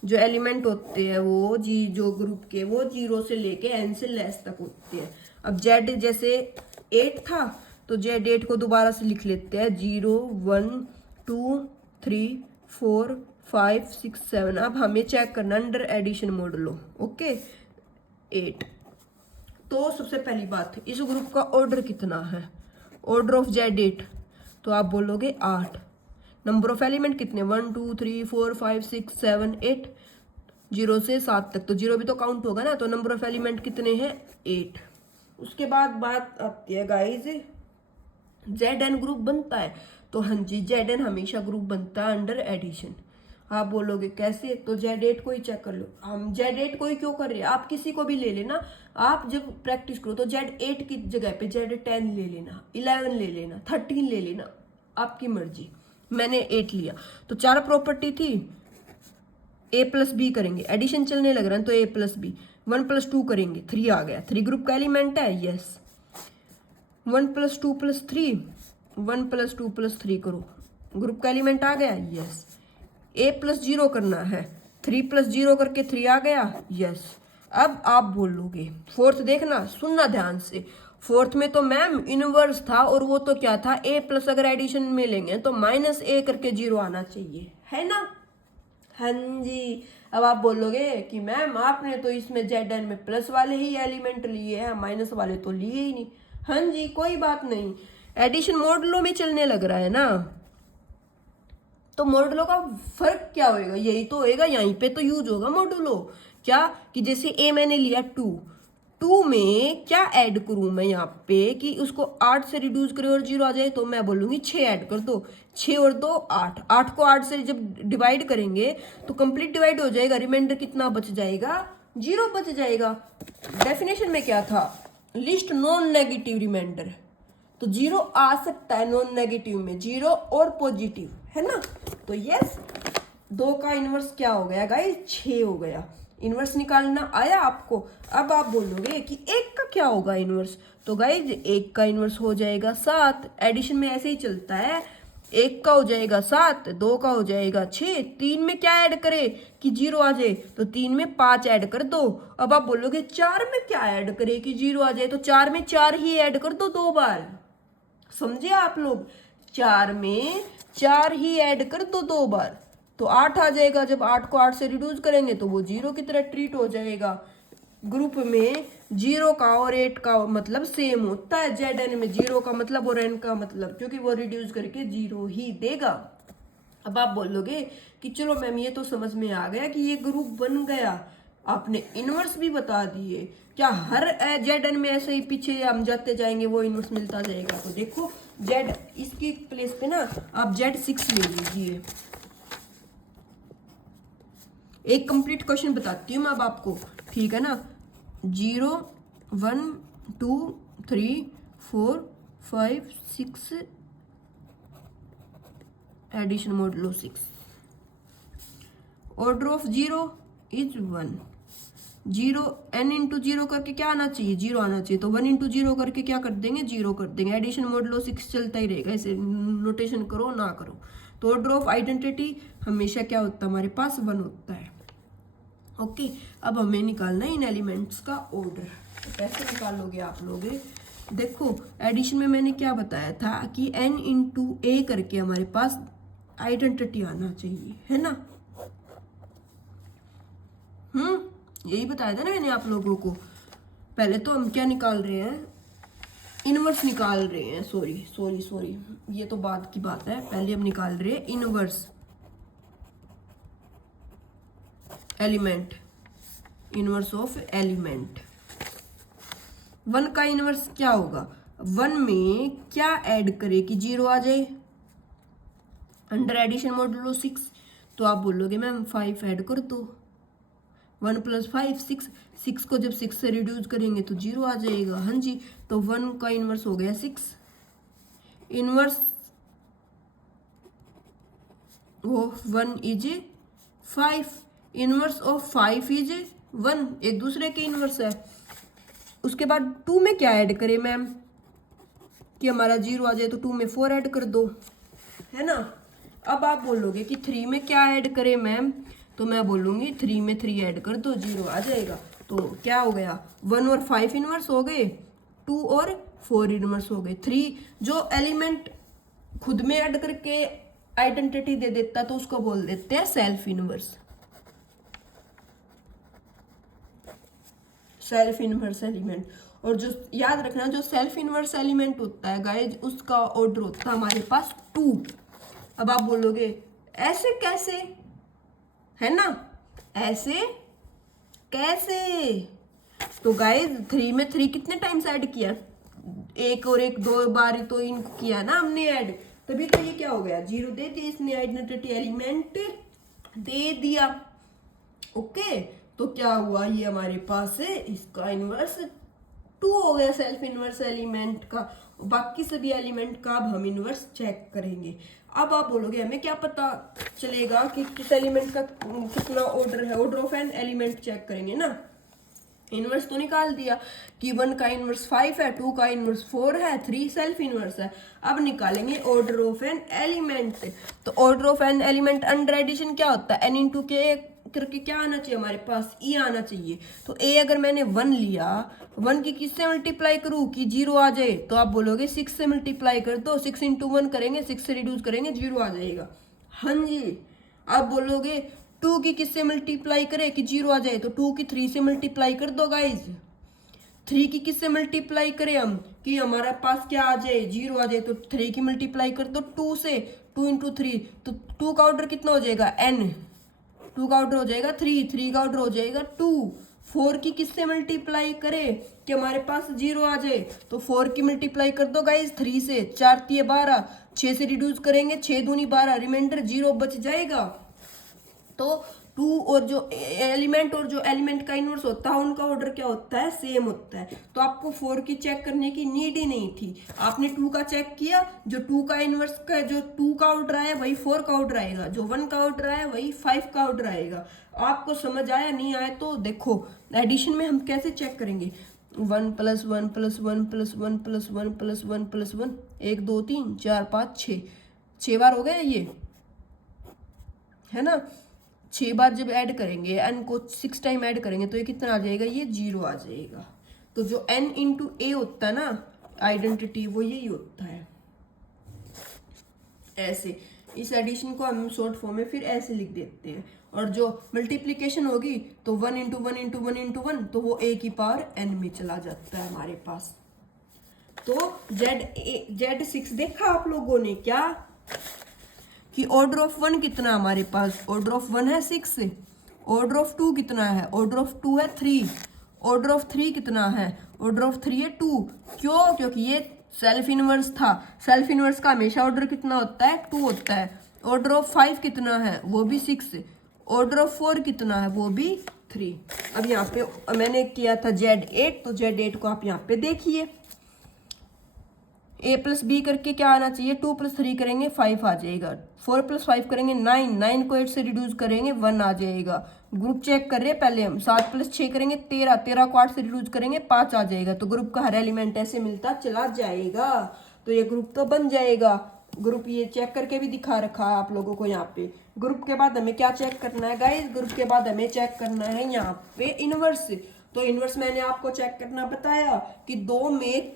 जो एलिमेंट होते हैं वो जो ग्रुप के, वो 0 से लेके n से लेस तक होते हैं। अब z जैसे 8 था, तो z8 को दोबारा से लिख लेते हैं, 0 1 2 3 4 5 6 7। अब हमें चेक करना अंडर एडिशन मॉडुलो। ओके, 8। तो सबसे पहली बात, इस ग्रुप का ऑर्डर कितना है, ऑर्डर ऑफ z8, तो आप बोलोगे 8। नंबर ऑफ एलिमेंट कितने, 1 2 3 4 5 6 7 8, 0 से 7 तक, तो 0 भी तो काउंट होगा ना, तो नंबर ऑफ एलिमेंट कितने हैं, 8। उसके बाद बात आती है गाइज, जेड एन ग्रुप बनता है, तो हाँ जी, जेड एन हमेशा ग्रुप बनता है अंडर एडिशन। आप बोलोगे कैसे, तो Z8 को ही चेक कर लो। हम Z8 को ही क्यों कर रहे हैं, आप किसी को भी ले लेना, आप जब प्रैक्टिस करो तो Z8 की जगह पे Z10 ले लेना, 11 ले लेना, 13 ले लेना, आपकी मर्जी। मैंने 8 लिया। तो 4 प्रॉपर्टी थी, a प्लस बी करेंगे, एडिशन चलने लग रहा है तो a प्लस बी, 1 + 2 करेंगे, 3 आ गया, 3 ग्रुप का एलिमेंट है, यस। 1 + 2 + 3, 1 + 2 + 3 करो, ग्रुप का एलिमेंट आ गया, यस। a + 0 करना है, 3 + 0 करके 3 आ गया, यस। अब आप बोलोगे फोर्थ, देखना सुनना ध्यान से, फोर्थ में तो मैम इनवर्स था, और वो तो क्या था, a+ अगर एडिशन में लेंगे तो -a करके 0 आना चाहिए, है ना। हाँ जी। अब आप बोलोगे कि मैम आपने तो इसमें जेड में प्लस वाले ही एलिमेंट लिए हैं, माइनस वाले तो लिए ही नहीं। हाँ जी, कोई बात नहीं, एडिशन मॉडुलो में चलने लग रहा है ना, तो मॉडुलो का फर्क क्या होएगा, यही तो होएगा, यहीं पे तो यूज होगा मॉडुलो। क्या कि जैसे ए मैंने लिया 2 में क्या ऐड करूं मैं यहाँ पे कि उसको 8 से रिड्यूस करे और 0 आ जाए, तो मैं बोलूंगी 6 ऐड कर दो, 6 और 2 8, 8 को 8 से जब डिवाइड करेंगे तो कंप्लीट डिवाइड हो जाएगा, रिमाइंडर कितना बच जाएगा, 0 बच जाएगा। डेफिनेशन में क्या था, लिस्ट नॉन नेगेटिव रिमाइंडर, तो 0 आ सकता है नॉन नेगेटिव में, 0 और पॉजिटिव, है ना। तो यस, 2 का इनवर्स क्या हो गया गाइस, 6 हो गया। इनवर्स निकालना आया आपको। अब आप बोलोगे कि 1 का क्या होगा इनवर्स, तो गाइस 1 का इनवर्स हो जाएगा 7। एडिशन में ऐसे ही चलता है, 1 का हो जाएगा 7, 2 का हो जाएगा 6, 3 में क्या ऐड करे कि 0 आ जाए, तो 3 में 5 ऐड कर दो। अब आप बोलोगे 4 में क्या ऐड करे कि 0 आ जाए, तो 4 में 4 ही ऐड कर दो 2 बार, समझे आप लोग, 4 में 4 ही ऐड कर दो 2 बार, तो 8 आ जाएगा। जब 8 को 8 से रिड्यूस करेंगे तो वो 0 की तरह ट्रीट हो जाएगा। ग्रुप में 0 का और 8 का मतलब सेम होता है, जेड एन में 0 का मतलब और एन का मतलब, क्योंकि वो रिड्यूस करके 0 ही देगा। अब आप बोलोगे कि चलो मैम ये तो समझ में आ गया कि ये ग्रुप बन गया, आपने इनवर्स भी बता दिए, क्या हर जेड एन में ऐसे ही पीछे हम जाते जाएंगे वो इनवर्स मिलता जाएगा। तो देखो जेड, इसकी प्लेस पे ना आप Z6 ले लीजिए। एक कंप्लीट क्वेश्चन बताती हूँ मैं अब आपको, ठीक है ना। 0 1 2 3 4 5 6, addition modulo 6, order of 0 is 1, 0 n into 0 करके क्या आना चाहिए, 0 आना चाहिए, तो 1 इंटू 0 करके क्या कर देंगे, 0 कर देंगे। एडिशन मॉडुलो 6 चलता ही रहेगा, इसे नोटेशन करो ना करो। तो ऑर्डर ऑफ आइडेंटिटी हमेशा क्या होता है हमारे पास, 1 होता है। ओके, अब हमें निकालना है इन एलिमेंट्स का ऑर्डर। तो कैसे निकालोगे आप लोग, देखो एडिशन में मैंने क्या बताया था कि n इंटू ए करके हमारे पास आइडेंटिटी आना चाहिए, है ना। यही बताया था ना मैंने आप लोगों को। पहले तो हम क्या निकाल रहे हैं, इनवर्स निकाल रहे हैं, सॉरी ये तो बाद की बात है, पहले हम निकाल रहे हैं inverse element. Inverse of element. 1 का इनवर्स क्या होगा, 1 में क्या ऐड करे कि 0 आ जाए, अंडर एडिशन मॉडुलो 6। तो आप बोलोगे मैम 5 ऐड कर दो, 1 + 5 6, 6 को जब 6 से रिड्यूस करेंगे तो 0 आ जाएगा। हाँ जी, तो 1 का इनवर्स हो गया 6, inverse of 1 is 5, inverse of 5 is 1, एक दूसरे के इनवर्स है। उसके बाद 2 में क्या ऐड करें मैम कि हमारा 0 आ जाए, तो 2 में 4 ऐड कर दो, है ना। अब आप बोलोगे कि 3 में क्या ऐड करें मैम, तो मैं बोलूँगी 3 में 3 ऐड कर दो, 0 आ जाएगा। तो क्या हो गया, 1 और 5 इनवर्स हो गए, 2 और 4 इनवर्स हो गए। 3 जो एलिमेंट खुद में ऐड करके आइडेंटिटी दे देता तो उसको बोल देते हैं self inverse, self inverse element. और जो याद रखना, जो सेल्फ इनवर्स एलिमेंट होता है गाइज, उसका ऑर्डर होता है हमारे पास 2। अब आप बोलोगे ऐसे कैसे, है ना, ऐसे कैसे, तो गाइज 3 में 3 कितने टाइम्स ऐड किया, एक और एक 2 बार तो इनको किया ना हमने ऐड, तभी तो ये क्या हो गया 0 दे दिया इसने, आइडेंटिटी एलिमेंट दे दिया। ओके, तो क्या हुआ, ये हमारे पास है इसका इनवर्स 2 हो गया सेल्फ इनवर्स एलिमेंट का। बाकी सभी एलिमेंट का अब हम इनवर्स चेक करेंगे। अब आप बोलोगे हमें क्या पता चलेगा कि किस एलिमेंट का कितना ऑर्डर है, order of N element check करेंगे ना। इनवर्स तो निकाल दिया कि 1 का इनवर्स 5 है, 2 का इनवर्स 4 है, 3 सेल्फ इनवर्स है। अब निकालेंगे ऑर्डर ऑफ एन एलिमेंट। तो order of N element under addition क्या होता है, n × k करके क्या आना चाहिए हमारे पास, e आना चाहिए। तो a अगर मैंने 1 लिया, 1 की किससे मल्टीप्लाई करूँ कि 0 आ जाए, तो आप बोलोगे 6 से मल्टीप्लाई कर दो, 6 × 1 करेंगे, 6 से रिड्यूस करेंगे 0 आ जाएगा। हाँ जी, आप बोलोगे 2 की किससे मल्टीप्लाई करे कि 0 आ जाए, तो 2 की 3 से मल्टीप्लाई कर दो गाइज। 3 की किससे मल्टीप्लाई करें हम कि हमारा पास क्या आ जाए 0 आ जाए, तो 3 की मल्टीप्लाई कर दो 2 से, 2 × 3, तो 2 का ऑर्डर कितना हो जाएगा n, 2 का ऑर्डर हो जाएगा 3, 3 का ऑर्डर हो जाएगा 2। 4 की किससे मल्टीप्लाई करे कि हमारे पास 0 आ जाए, तो 4 की मल्टीप्लाई कर दो गाइज 3 से, 4 × 12, 6 से रिड्यूस करेंगे 6 दूनी 12, रिमाइंडर 0 बच जाएगा। तो 2 और जो एलिमेंट और जो एलिमेंट का इनवर्स होता है उनका ऑर्डर क्या होता है, सेम होता है। तो आपको 4 की चेक करने की नीड ही नहीं थी, आपने 2 का चेक किया, जो 2 का इनवर्स का जो 2 का ऑर्डर आया वही 4 का ऑर्डर आएगा, जो 1 का ऑर्डर आया वही 5 का ऑर्डर आएगा। आपको समझ आया, नहीं आया तो देखो एडिशन में हम कैसे चेक करेंगे, 1 + 1 + 1 + 1 + 1 + 1 + 1, 1 2 3 4 5 6, 6 बार हो गया ये, है ना। 6 बार जब ऐड करेंगे, n को 6 टाइम ऐड करेंगे तो ये कितना आ जाएगा, ये 0 आ जाएगा। तो जो n × a होता है ना आइडेंटिटी, वो यही होता है। ऐसे इस एडिशन को हम शॉर्ट फॉर्म में फिर ऐसे लिख देते हैं। और जो मल्टीप्लिकेशन होगी तो 1 × 1 × 1 × 1, तो वो a की पावर n में चला जाता है हमारे पास। तो Z6 देखा आप लोगों ने क्या कि ऑर्डर ऑफ 1 कितना हमारे पास, ऑर्डर ऑफ 1 है 6, ऑर्डर ऑफ 2 कितना है, ऑर्डर ऑफ 2 है 3, ऑर्डर ऑफ 3 कितना है, ऑर्डर ऑफ 3 है 2। क्यों, क्योंकि ये सेल्फ इनवर्स था, सेल्फ इनवर्स का हमेशा ऑर्डर कितना होता है, 2 होता है। ऑर्डर ऑफ 5 कितना है, वो भी 6, ऑर्डर ऑफ 4 कितना है, वो भी 3। अब यहाँ पे मैंने किया था Z8, तो Z8 को आप यहाँ पे देखिए, a + b करके क्या आना चाहिए, 2 + 3 करेंगे 5 आ जाएगा, 4 + 5 करेंगे 9, 9 को 8 से रिड्यूस करेंगे 1 आ जाएगा। ग्रुप चेक कर रहे हैं पहले हम, 7 + 6 करेंगे 13, 13 को 8 से रिड्यूस करेंगे 5 आ जाएगा। तो ग्रुप का हर एलिमेंट ऐसे मिलता चला जाएगा, तो ये ग्रुप तो बन जाएगा। ग्रुप ये चेक करके भी दिखा रखा है आप लोगों को यहाँ पे। ग्रुप के बाद हमें क्या चेक करना है गाइज, ग्रुप के बाद हमें चेक करना है यहाँ पे इनवर्स। तो इनवर्स मैंने आपको चेक करना बताया कि 2 में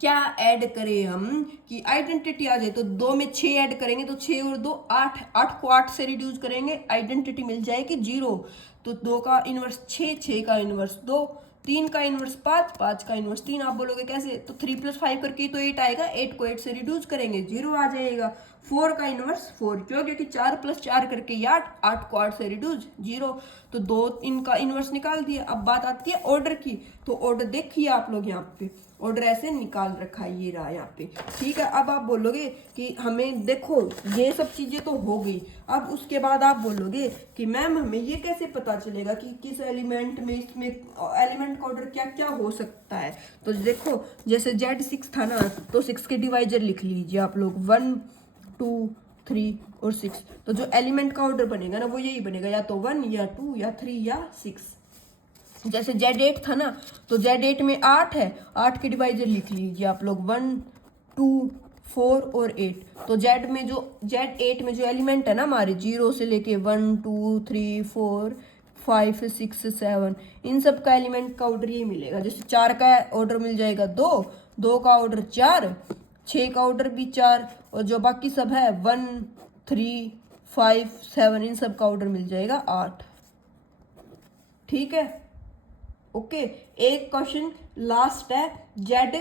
क्या ऐड करें हम कि आइडेंटिटी आ जाए, तो 2 में 6 ऐड करेंगे तो 6 और 2 8, 8 को 8 से रिड्यूस करेंगे आइडेंटिटी मिल जाएगी 0। तो 2 का इनवर्स 6, 6 का इनवर्स 2, 3 का इनवर्स 5, 5 का इनवर्स 3। आप बोलोगे कैसे, तो 3 + 5 करके तो 8 आएगा, 8 को 8 से रिड्यूस करेंगे 0 आ जाएगा। 4 का इनवर्स 4, क्यों, क्योंकि 4 + 4 करके ये 8, 8 को 8 से रिड्यूस 0, तो 2 इनका इनवर्स निकाल दिया। अब बात आती है ऑर्डर की, तो ऑर्डर देखिए आप लोग यहाँ पे ऑर्डर ऐसे निकाल रखा है, ये रहा यहाँ पे, ठीक है। अब आप बोलोगे कि हमें देखो ये सब चीजें तो हो गई, अब उसके बाद आप बोलोगे कि मैम हमें ये कैसे पता चलेगा कि किस एलिमेंट में, इसमें एलिमेंट का ऑर्डर क्या क्या हो सकता है। तो देखो जैसे Z6 था ना, तो 6 के डिवाइजर लिख लीजिए आप लोग, 1 2 3 और 6। तो जो एलिमेंट का ऑर्डर बनेगा ना वो यही बनेगा, या तो 1 या 2 या 3 या 6। जैसे Z8 था ना, तो Z8 में 8 है, 8 के डिवाइजर लिख लीजिए आप लोग, 1 2 4 और 8। तो Z8 में जो एलिमेंट है ना हमारे 0 से लेके 1 2 3 4 5 6 7, इन सब का एलिमेंट का ऑर्डर ये मिलेगा। जैसे 4 का ऑर्डर मिल जाएगा 2, 2 का ऑर्डर 4, 6 का ऑर्डर भी 4, और जो बाकी सब है 1 3 5 7, इन सब का ऑर्डर मिल जाएगा 8। ठीक है, ओके। एक क्वेश्चन लास्ट है, जेड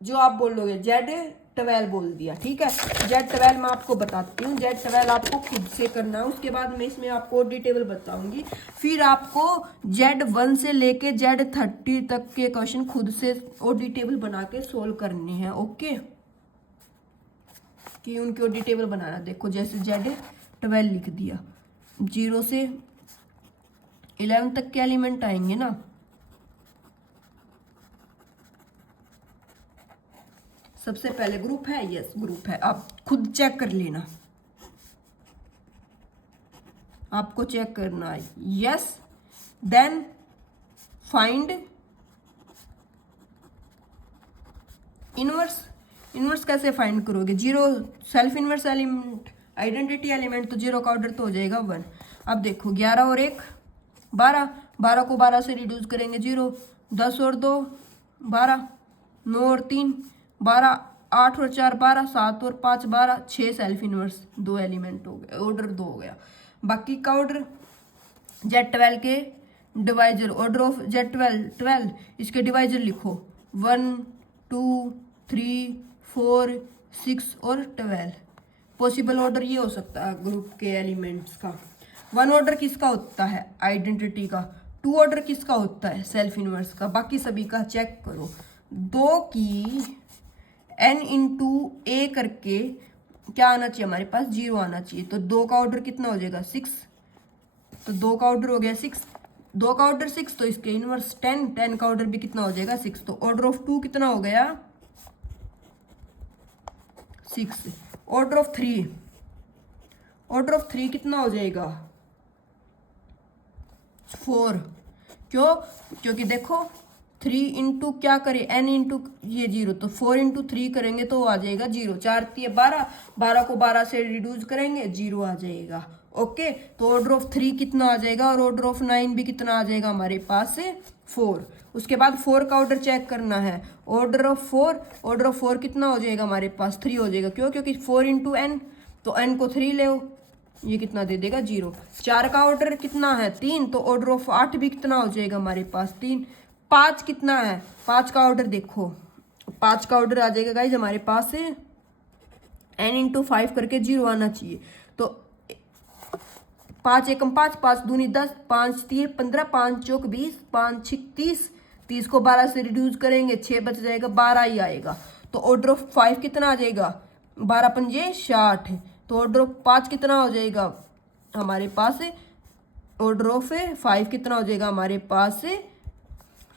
जो आप बोलोगे Z12 बोल दिया, ठीक है। Z12 मैं आपको बताती हूँ, Z12 आपको खुद से करना है, उसके बाद मैं इसमें आपको ओडी टेबल बताऊंगी, फिर आपको Z1 से लेके Z30 तक के क्वेश्चन खुद से ओडी टेबल बना के सोल्व करने हैं, ओके। कि उनके ओडी टेबल बनाना, देखो जैसे Z12 लिख दिया, 0 से 11 तक के एलिमेंट आएंगे ना, सबसे पहले ग्रुप है, यस ग्रुप है, आप खुद चेक कर लेना, आपको चेक करना है, yes. Then find inverse. Inverse कैसे फाइंड करोगे, 0 self inverse element, identity element, तो 0 का ऑर्डर तो हो जाएगा 1। अब देखो 11 और 1 12, 12 को 12 से रिड्यूस करेंगे 0, 10 और 2 12, 9 और 3 12, 8 और 4 12, 7 और 5 12, 6 सेल्फ इनवर्स 2 एलिमेंट हो गए, ऑर्डर 2 हो गया। बाकी का ऑर्डर Z12 के डिवाइजर, ऑर्डर ऑफ Z12 12, इसके डिवाइजर लिखो 1 2 3 4 6 और 12। पॉसिबल ऑर्डर ये हो सकता है ग्रुप के एलिमेंट्स का। 1 ऑर्डर किसका होता है, आइडेंटिटी का। 2 ऑर्डर किसका होता है, सेल्फ इनवर्स का। बाकी सभी का चेक करो। 2 की n इंटू ए करके क्या आना चाहिए हमारे पास, 0 आना चाहिए। तो 2 का ऑर्डर कितना हो जाएगा 6, तो 2 का ऑर्डर हो गया 6, 2 का ऑर्डर 6, तो इसके इनवर्स 10, 10 का ऑर्डर भी कितना हो जाएगा 6, तो ऑर्डर ऑफ 2 कितना हो गया 6। ऑर्डर ऑफ 3, ऑर्डर ऑफ 3 कितना हो जाएगा 4, क्यों, क्योंकि देखो 3 इंटू क्या करे n इंटू ये 0, तो 4 इंटू 3 करेंगे तो आ जाएगा 0, 4 3 12, 12 को 12 से रिड्यूस करेंगे 0 आ जाएगा, ओके। तो ऑर्डर ऑफ 3 कितना आ जाएगा, और ऑर्डर ऑफ 9 भी कितना आ जाएगा हमारे पास से 4। उसके बाद 4 का ऑर्डर चेक करना है, ऑर्डर ऑफ 4, ऑर्डर ऑफ 4 कितना हो जाएगा हमारे पास 3 हो जाएगा, क्यों, क्योंकि 4 इंटू n, तो n को 3 ले, ये कितना दे देगा 0। 4 का ऑर्डर कितना है 3, तो ऑर्डर ऑफ 8 भी कितना हो जाएगा हमारे पास 3। 5 कितना है, 5 का ऑर्डर देखो, 5 का ऑर्डर आ जाएगा गाइज हमारे पास से n इंटू 5 करके 0 आना चाहिए। तो 5 एकम 5, 5 दूनी 10, 5 3 15, 5 चौक 20, 5 6 30, 30 को 12 से रिड्यूस करेंगे 6 बच जाएगा, 12 ही आएगा। तो ऑर्डर ऑफ 5 कितना आ जाएगा 12 पंजे 60, तो ऑर्डर ऑफ 5 कितना हो जाएगा हमारे पास से, ऑर्डर ऑफ 5 कितना हो जाएगा हमारे पास से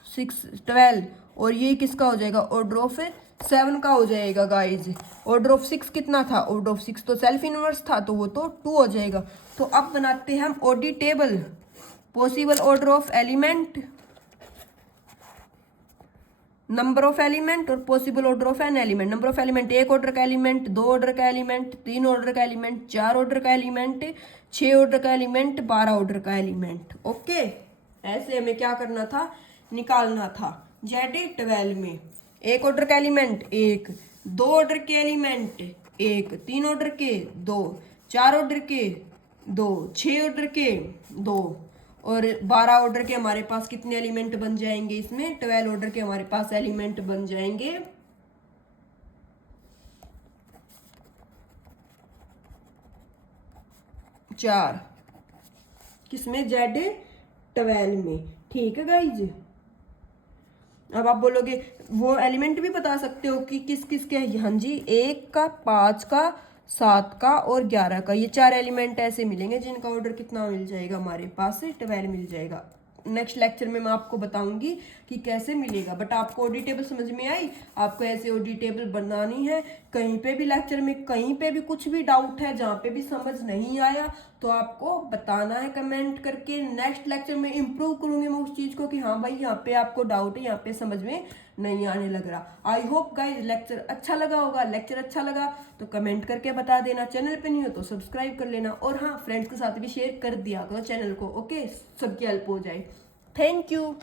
6 12, और ये किसका हो जाएगा ऑर्डर ऑफ 7 का हो जाएगा गाइज। ऑर्डर ऑफ 6 कितना था, ऑर्डर ऑफ 6 तो सेल्फ इनवर्स था, तो वो तो 2 हो जाएगा। तो अब बनाते हैं हम OD table, possible order of element, number of element और possible order of N element. Number of element 1 order का एलिमेंट, 2 ऑर्डर का एलिमेंट, 3 ऑर्डर का एलिमेंट, 4 ऑर्डर का एलिमेंट, 6 ऑर्डर का एलिमेंट, 12 ऑर्डर का एलिमेंट, ओके। ऐसे हमें क्या करना था, निकालना था। Z12 में 1 ऑर्डर का एलिमेंट 1, 2 ऑर्डर के एलिमेंट 1, 3 ऑर्डर के 2, 4 ऑर्डर के 2, 6 ऑर्डर के 2, और 12 ऑर्डर के हमारे पास कितने एलिमेंट बन जाएंगे, इसमें 12 ऑर्डर के हमारे पास एलिमेंट बन जाएंगे 4, किसमें, Z12 में। ठीक है गाइज, अब आप बोलोगे वो एलिमेंट भी बता सकते हो कि किस किस के, हाँ जी, 1 का, 5 का, 7 का और 11 का, ये 4 एलिमेंट ऐसे मिलेंगे जिनका ऑर्डर कितना मिल जाएगा हमारे पास से, 12 मिल जाएगा। नेक्स्ट लेक्चर में मैं आपको बताऊंगी कि कैसे मिलेगा, बट आपको ओडी टेबल समझ में आई, आपको ऐसे ओडी टेबल बनानी है। कहीं पे भी लेक्चर में कहीं पे भी कुछ भी डाउट है, जहाँ पे भी समझ नहीं आया तो आपको बताना है कमेंट करके। नेक्स्ट लेक्चर में इम्प्रूव करूंगी मैं उस चीज़ को कि हाँ भाई यहाँ पे आपको डाउट है, यहाँ पे समझ में नहीं आने लग रहा। आई होप गाइज लेक्चर अच्छा लगा होगा। लेक्चर अच्छा लगा तो कमेंट करके बता देना, चैनल पे नहीं हो तो सब्सक्राइब कर लेना, और हाँ फ्रेंड्स के साथ भी शेयर कर दिया करो चैनल को। ओके, सबकी हेल्प हो जाए। Thank you.